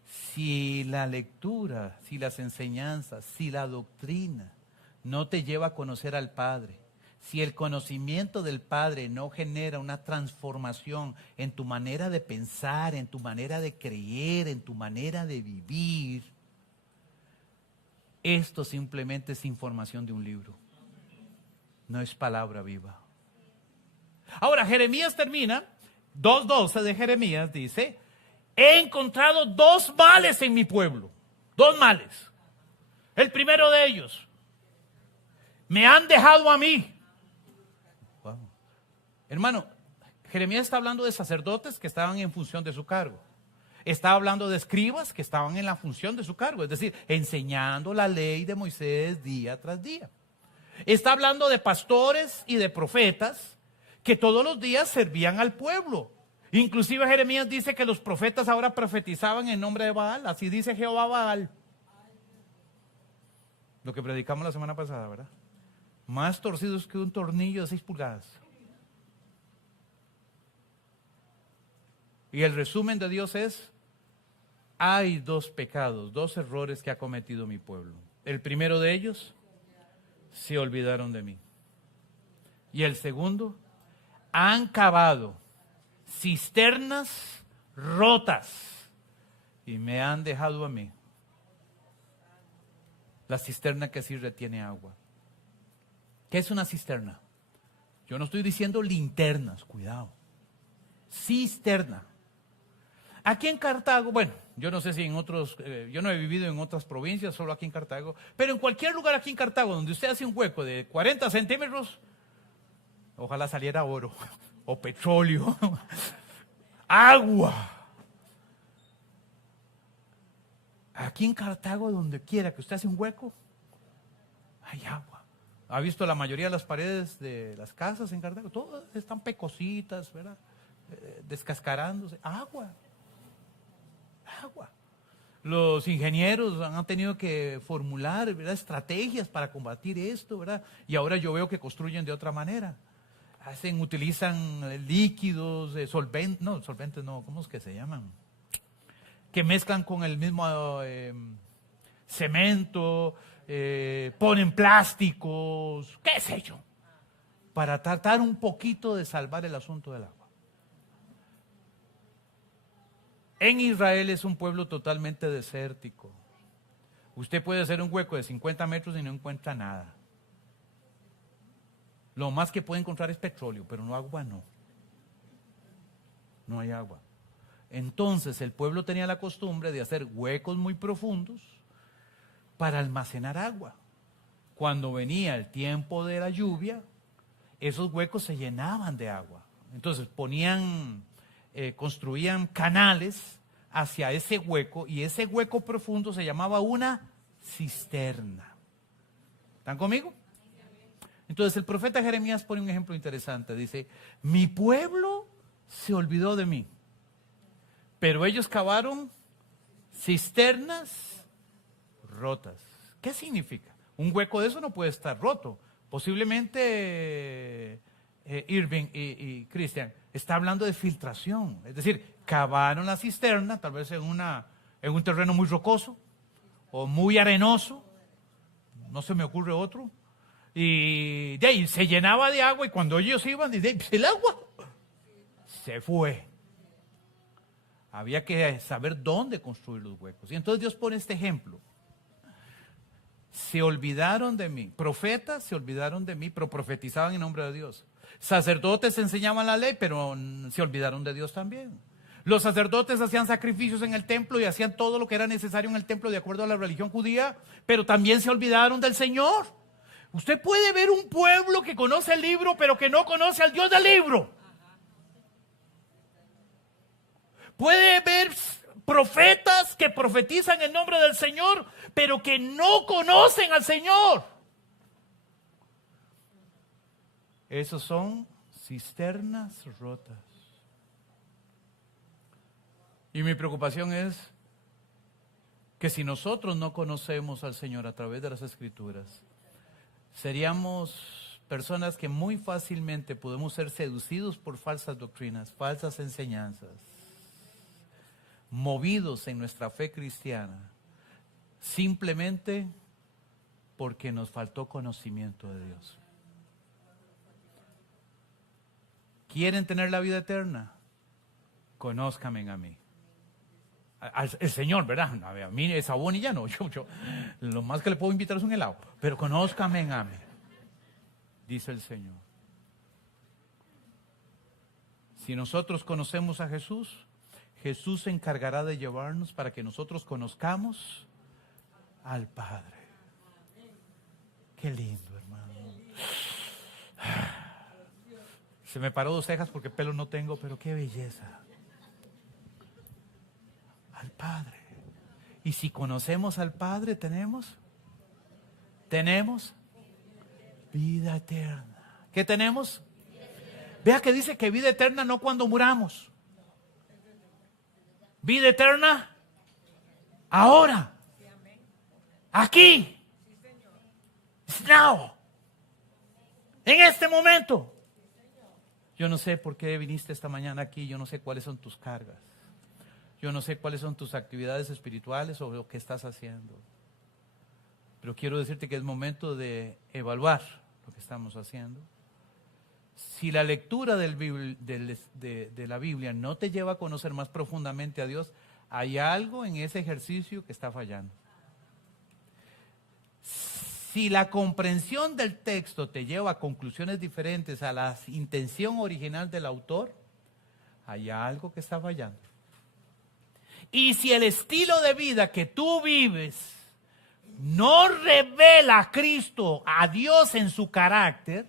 Si la lectura, si las enseñanzas, si la doctrina no te lleva a conocer al Padre, si el conocimiento del Padre no genera una transformación en tu manera de pensar, en tu manera de creer, en tu manera de vivir, esto simplemente es información de un libro, no es palabra viva. Ahora, Jeremías termina, 2:12 de Jeremías dice: he encontrado 2 males en mi pueblo. 2 males. El primero de ellos: me han dejado a mí. Wow. Hermano, Jeremías está hablando de sacerdotes que estaban en función de su cargo. Está hablando de escribas que estaban en la función de su cargo, es decir, enseñando la ley de Moisés día tras día. Está hablando de pastores y de profetas que todos los días servían al pueblo. Inclusive Jeremías dice que los profetas ahora profetizaban en nombre de Baal. Así dice Jehová Baal. Lo que predicamos la semana pasada, ¿verdad? Más torcidos que un tornillo de 6 pulgadas. Y el resumen de Dios es: hay 2 pecados, 2 errores que ha cometido mi pueblo. El primero de ellos: se olvidaron de mí. Y el segundo: han cavado cisternas rotas y me han dejado a mí. La cisterna que sí retiene agua. ¿Qué es una cisterna? Yo no estoy diciendo linternas, cuidado. Cisterna. Aquí en Cartago, bueno, yo no sé si en otros, yo no he vivido en otras provincias, solo aquí en Cartago, pero en cualquier lugar aquí en Cartago donde usted hace un hueco de 40 centímetros, ojalá saliera oro o petróleo. Agua. Aquí en Cartago, donde quiera que usted hace un hueco, hay agua. ¿Ha visto la mayoría de las paredes de las casas en Cartago? Todas están pecositas, ¿verdad? Descascarándose. Agua. Agua. Los ingenieros han tenido que formular, ¿verdad?, estrategias para combatir esto, ¿verdad? Y ahora yo veo que construyen de otra manera. Utilizan líquidos, solventes no, ¿cómo es que se llaman? Que mezclan con el mismo cemento, ponen plásticos, qué sé yo, para tratar un poquito de salvar el asunto del agua. En Israel es un pueblo totalmente desértico. Usted puede hacer un hueco de 50 metros y no encuentra nada. Lo más que puede encontrar es petróleo, pero no agua, no. No hay agua. Entonces el pueblo tenía la costumbre de hacer huecos muy profundos para almacenar agua. Cuando venía el tiempo de la lluvia, esos huecos se llenaban de agua. Entonces construían canales hacia ese hueco, y ese hueco profundo se llamaba una cisterna. ¿Están conmigo? Entonces el profeta Jeremías pone un ejemplo interesante. Dice: mi pueblo se olvidó de mí, pero ellos cavaron cisternas rotas. ¿Qué significa? Un hueco de eso no puede estar roto. Posiblemente Irving y Christian está hablando de filtración. Es decir, cavaron la cisterna, tal vez en un terreno muy rocoso o muy arenoso, no se me ocurre otro, y de ahí se llenaba de agua, y cuando ellos iban, el agua se fue. Había que saber dónde construir los huecos. Y entonces Dios pone este ejemplo. Se olvidaron de mí. Profetas se olvidaron de mí, pero profetizaban en nombre de Dios. Sacerdotes enseñaban la ley, pero se olvidaron de Dios también. Los sacerdotes hacían sacrificios en el templo y hacían todo lo que era necesario en el templo de acuerdo a la religión judía, pero también se olvidaron del Señor. Usted puede ver un pueblo que conoce el libro, pero que no conoce al Dios del libro. Puede ver profetas que profetizan en nombre del Señor, pero que no conocen al Señor. Esos son cisternas rotas. Y mi preocupación es que si nosotros no conocemos al Señor a través de las Escrituras, seríamos personas que muy fácilmente podemos ser seducidos por falsas doctrinas, falsas enseñanzas, movidos en nuestra fe cristiana, simplemente porque nos faltó conocimiento de Dios. ¿Quieren tener la vida eterna? Conózcanme a mí. El Señor, ¿verdad? A mí esa bonilla no, yo lo más que le puedo invitar es un helado, pero conózcanme a mí, dice el Señor. Si nosotros conocemos a Jesús, Jesús se encargará de llevarnos para que nosotros conozcamos al Padre. Qué lindo, hermano. Se me paró 2 cejas porque pelo no tengo, pero qué belleza. Al Padre. Y si conocemos al Padre, tenemos vida eterna. ¿Qué tenemos? Vea que dice que vida eterna no cuando muramos. Vida eterna ahora. Aquí. It's now. En este momento. Yo no sé por qué viniste esta mañana aquí. Yo no sé cuáles son tus cargas. Yo no sé cuáles son tus actividades espirituales o lo que estás haciendo. Pero quiero decirte que es momento de evaluar lo que estamos haciendo. Si la lectura de la Biblia no te lleva a conocer más profundamente a Dios, hay algo en ese ejercicio que está fallando. Si la comprensión del texto te lleva a conclusiones diferentes a la intención original del autor, hay algo que está fallando. Y si el estilo de vida que tú vives no revela a Cristo, a Dios en su carácter,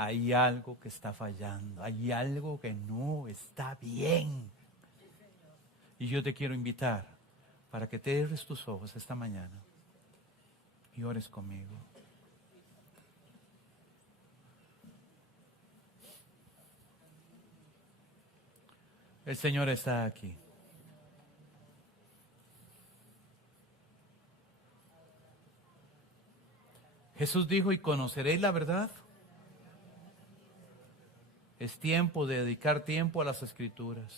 hay algo que está fallando, hay algo que no está bien. Y yo te quiero invitar para que te cierres tus ojos esta mañana y ores conmigo. El Señor está aquí. Jesús dijo, y conoceréis la verdad. Es tiempo de dedicar tiempo a las Escrituras.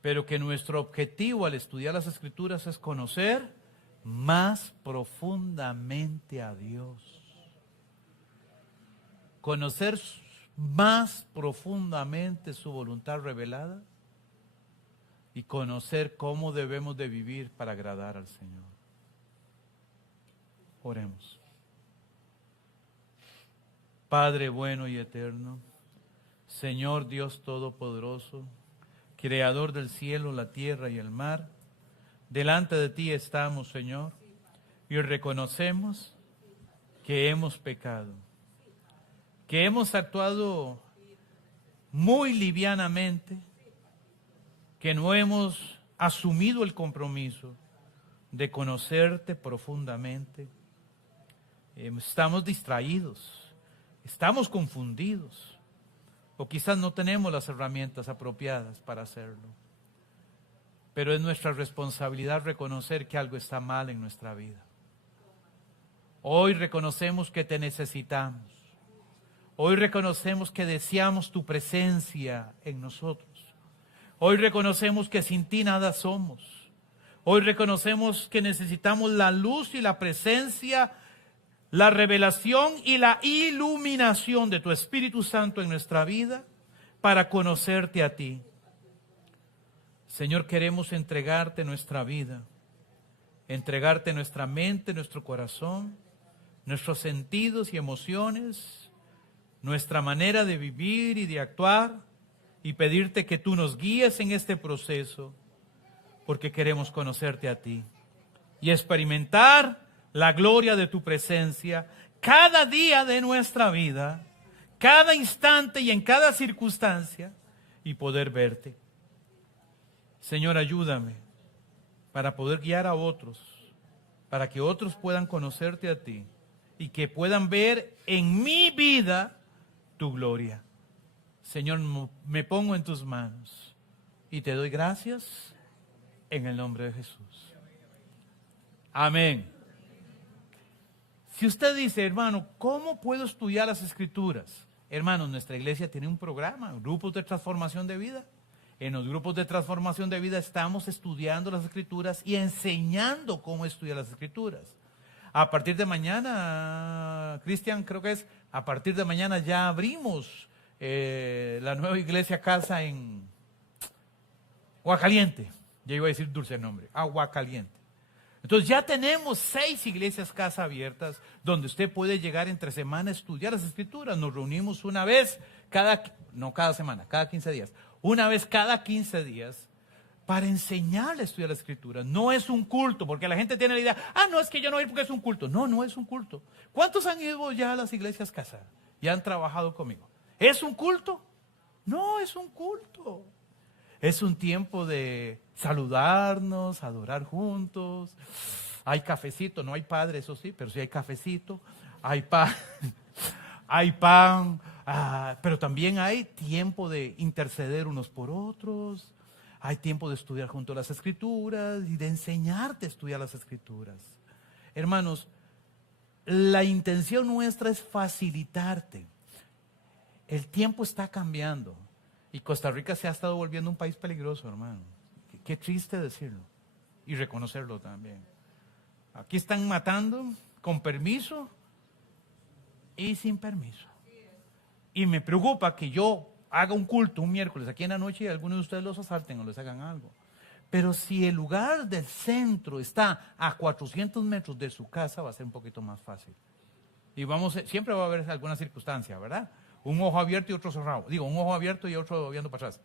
Pero que nuestro objetivo al estudiar las Escrituras es conocer más profundamente a Dios. Conocer más profundamente su voluntad revelada y conocer cómo debemos de vivir para agradar al Señor. Oremos. Padre bueno y eterno, Señor Dios Todopoderoso, Creador del cielo, la tierra y el mar, delante de ti estamos, Señor, y reconocemos que hemos pecado, que hemos actuado muy livianamente, que no hemos asumido el compromiso de conocerte profundamente. Estamos distraídos. Estamos confundidos o quizás no tenemos las herramientas apropiadas para hacerlo. Pero es nuestra responsabilidad reconocer que algo está mal en nuestra vida. Hoy reconocemos que te necesitamos. Hoy reconocemos que deseamos tu presencia en nosotros. Hoy reconocemos que sin ti nada somos. Hoy reconocemos que necesitamos la luz y la presencia, la revelación y la iluminación de tu Espíritu Santo en nuestra vida para conocerte a ti. Señor, queremos entregarte nuestra vida, entregarte nuestra mente, nuestro corazón, nuestros sentidos y emociones, nuestra manera de vivir y de actuar, y pedirte que tú nos guíes en este proceso, porque queremos conocerte a ti y experimentar la gloria de tu presencia cada día de nuestra vida, cada instante y en cada circunstancia, y poder verte. Señor, ayúdame para poder guiar a otros, para que otros puedan conocerte a ti y que puedan ver en mi vida tu gloria. Señor, me pongo en tus manos y te doy gracias en el nombre de Jesús. Amén. Si usted dice, hermano, ¿cómo puedo estudiar las Escrituras? Hermanos, nuestra iglesia tiene un programa, grupos de transformación de vida. En los grupos de transformación de vida estamos estudiando las Escrituras y enseñando cómo estudiar las Escrituras. A partir de mañana, Cristian, creo que es, a partir de mañana ya abrimos la nueva iglesia casa en Aguacaliente. Ya iba a decir dulce nombre, Aguacaliente. Entonces ya tenemos 6 iglesias casa abiertas donde usted puede llegar entre semana a estudiar las Escrituras. Nos reunimos una vez cada 15 días. Una vez cada 15 días para enseñarle a estudiar la Escritura. No es un culto, porque la gente tiene la idea, no, es que yo no voy porque es un culto. No, no es un culto. ¿Cuántos han ido ya a las iglesias casa? Y han trabajado conmigo. ¿Es un culto? No, es un culto. Es un tiempo de saludarnos, adorar juntos. Hay cafecito, no hay padre, eso sí, pero sí hay cafecito. Hay pan, hay pan, pero también hay tiempo de interceder unos por otros. Hay tiempo de estudiar junto a las Escrituras y de enseñarte a estudiar las Escrituras. Hermanos, la intención nuestra es facilitarte. El tiempo está cambiando. Y Costa Rica se ha estado volviendo un país peligroso, hermano. Qué triste decirlo y reconocerlo también. Aquí están matando con permiso y sin permiso. Y me preocupa que yo haga un culto un miércoles aquí en la noche y algunos de ustedes los asalten o les hagan algo. Pero si el lugar del centro está a 400 metros de su casa, va a ser un poquito más fácil. Y siempre va a haber alguna circunstancia, ¿verdad? Un ojo abierto y otro cerrado. Digo, un ojo abierto y otro viendo para atrás.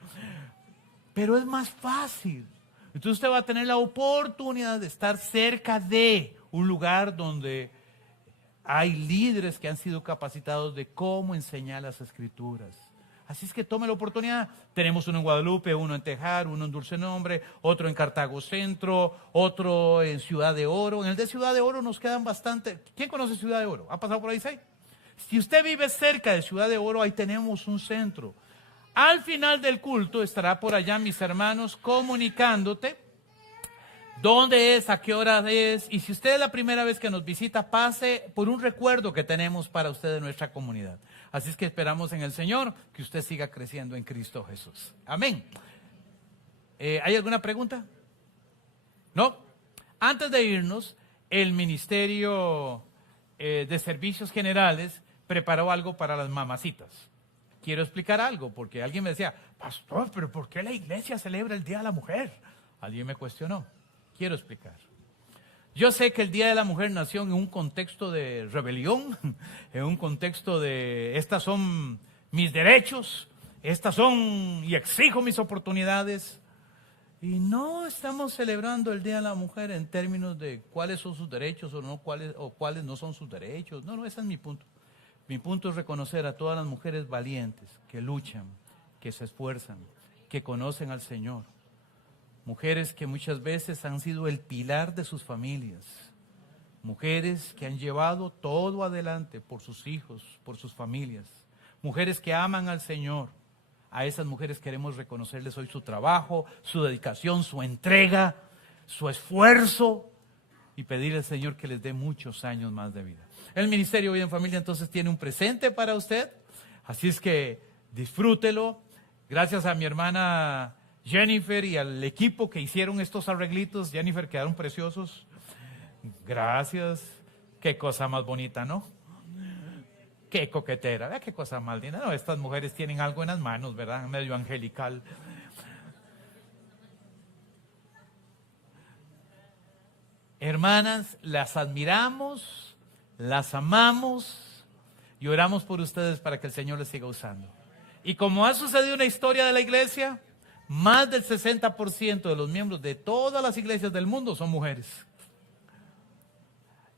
Pero es más fácil. Entonces usted va a tener la oportunidad de estar cerca de un lugar donde hay líderes que han sido capacitados de cómo enseñar las Escrituras. Así es que tome la oportunidad. Tenemos uno en Guadalupe, uno en Tejar, uno en Dulce Nombre, otro en Cartago Centro, otro en Ciudad de Oro. En el de Ciudad de Oro nos quedan bastante. ¿Quién conoce Ciudad de Oro? ¿Ha pasado por ahí, sí? Si usted vive cerca de Ciudad de Oro, ahí tenemos un centro. Al final del culto estará por allá mis hermanos comunicándote dónde es, a qué hora es. Y si usted es la primera vez que nos visita, pase por un recuerdo que tenemos para usted de nuestra comunidad. Así es que esperamos en el Señor que usted siga creciendo en Cristo Jesús. Amén. ¿Hay alguna pregunta? ¿No? Antes de irnos, el Ministerio de Servicios Generales preparó algo para las mamacitas. Quiero explicar algo, porque alguien me decía, pastor, pero ¿por qué la iglesia celebra el Día de la Mujer? Alguien me cuestionó. Quiero explicar. Yo sé que el Día de la Mujer nació en un contexto de rebelión, en un contexto de estas son mis derechos, estas son y exijo mis oportunidades. Y no estamos celebrando el Día de la Mujer en términos de cuáles son sus derechos o no, cuáles no son sus derechos. No, ese es mi punto. Mi punto es reconocer a todas las mujeres valientes que luchan, que se esfuerzan, que conocen al Señor. Mujeres que muchas veces han sido el pilar de sus familias. Mujeres que han llevado todo adelante por sus hijos, por sus familias. Mujeres que aman al Señor. A esas mujeres queremos reconocerles hoy su trabajo, su dedicación, su entrega, su esfuerzo y pedirle al Señor que les dé muchos años más de vida. El Ministerio Vida en Familia entonces tiene un presente para usted, así es que disfrútelo. Gracias a mi hermana Jennifer y al equipo que hicieron estos arreglitos. Jennifer, quedaron preciosos. Gracias. Qué cosa más bonita, ¿no? Qué coquetera, vea qué cosa más linda. No, estas mujeres tienen algo en las manos, ¿verdad? Medio angelical. Hermanas, las admiramos, las amamos y oramos por ustedes para que el Señor les siga usando. Y como ha sucedido en la historia de la iglesia, más del 60% de los miembros de todas las iglesias del mundo son mujeres.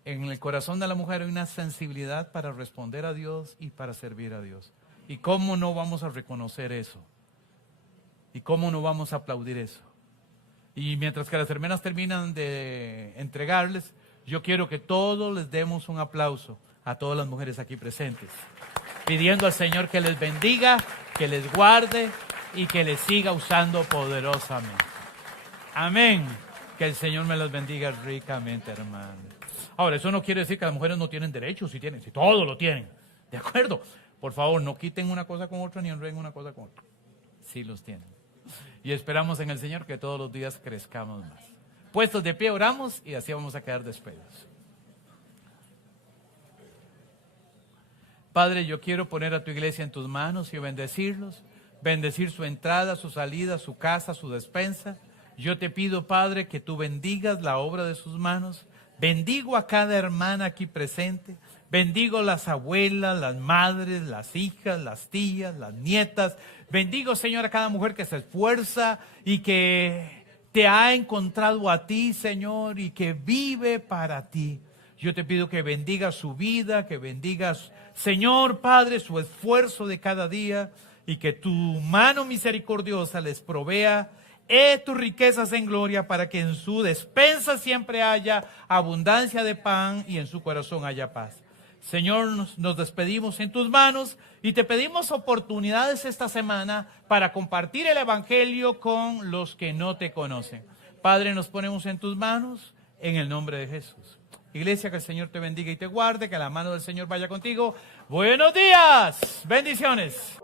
En el corazón de la mujer hay una sensibilidad para responder a Dios y para servir a Dios. ¿Y cómo no vamos a reconocer eso? ¿Y cómo no vamos a aplaudir eso? Y mientras que las hermanas terminan de entregarles, yo quiero que todos les demos un aplauso a todas las mujeres aquí presentes, pidiendo al Señor que les bendiga, que les guarde y que les siga usando poderosamente. Amén. Que el Señor me las bendiga ricamente, hermano. Ahora, eso no quiere decir que las mujeres no tienen derechos, si todos lo tienen. ¿De acuerdo? Por favor, no quiten una cosa con otra ni enreden una cosa con otra. Sí los tienen. Y esperamos en el Señor que todos los días crezcamos más. Puestos de pie, oramos y así vamos a quedar despedidos. Padre, yo quiero poner a tu iglesia en tus manos y bendecirlos. Bendecir su entrada, su salida, su casa, su despensa. Yo te pido, Padre, que tú bendigas la obra de sus manos. Bendigo a cada hermana aquí presente. Bendigo las abuelas, las madres, las hijas, las tías, las nietas. Bendigo, Señor, a cada mujer que se esfuerza y que te ha encontrado a ti, Señor, y que vive para ti. Yo te pido que bendigas su vida, que bendigas, Señor, Padre, su esfuerzo de cada día y que tu mano misericordiosa les provea tus riquezas en gloria para que en su despensa siempre haya abundancia de pan y en su corazón haya paz. Señor, nos despedimos en tus manos y te pedimos oportunidades esta semana para compartir el Evangelio con los que no te conocen. Padre, nos ponemos en tus manos en el nombre de Jesús. Iglesia, que el Señor te bendiga y te guarde, que la mano del Señor vaya contigo. Buenos días, bendiciones.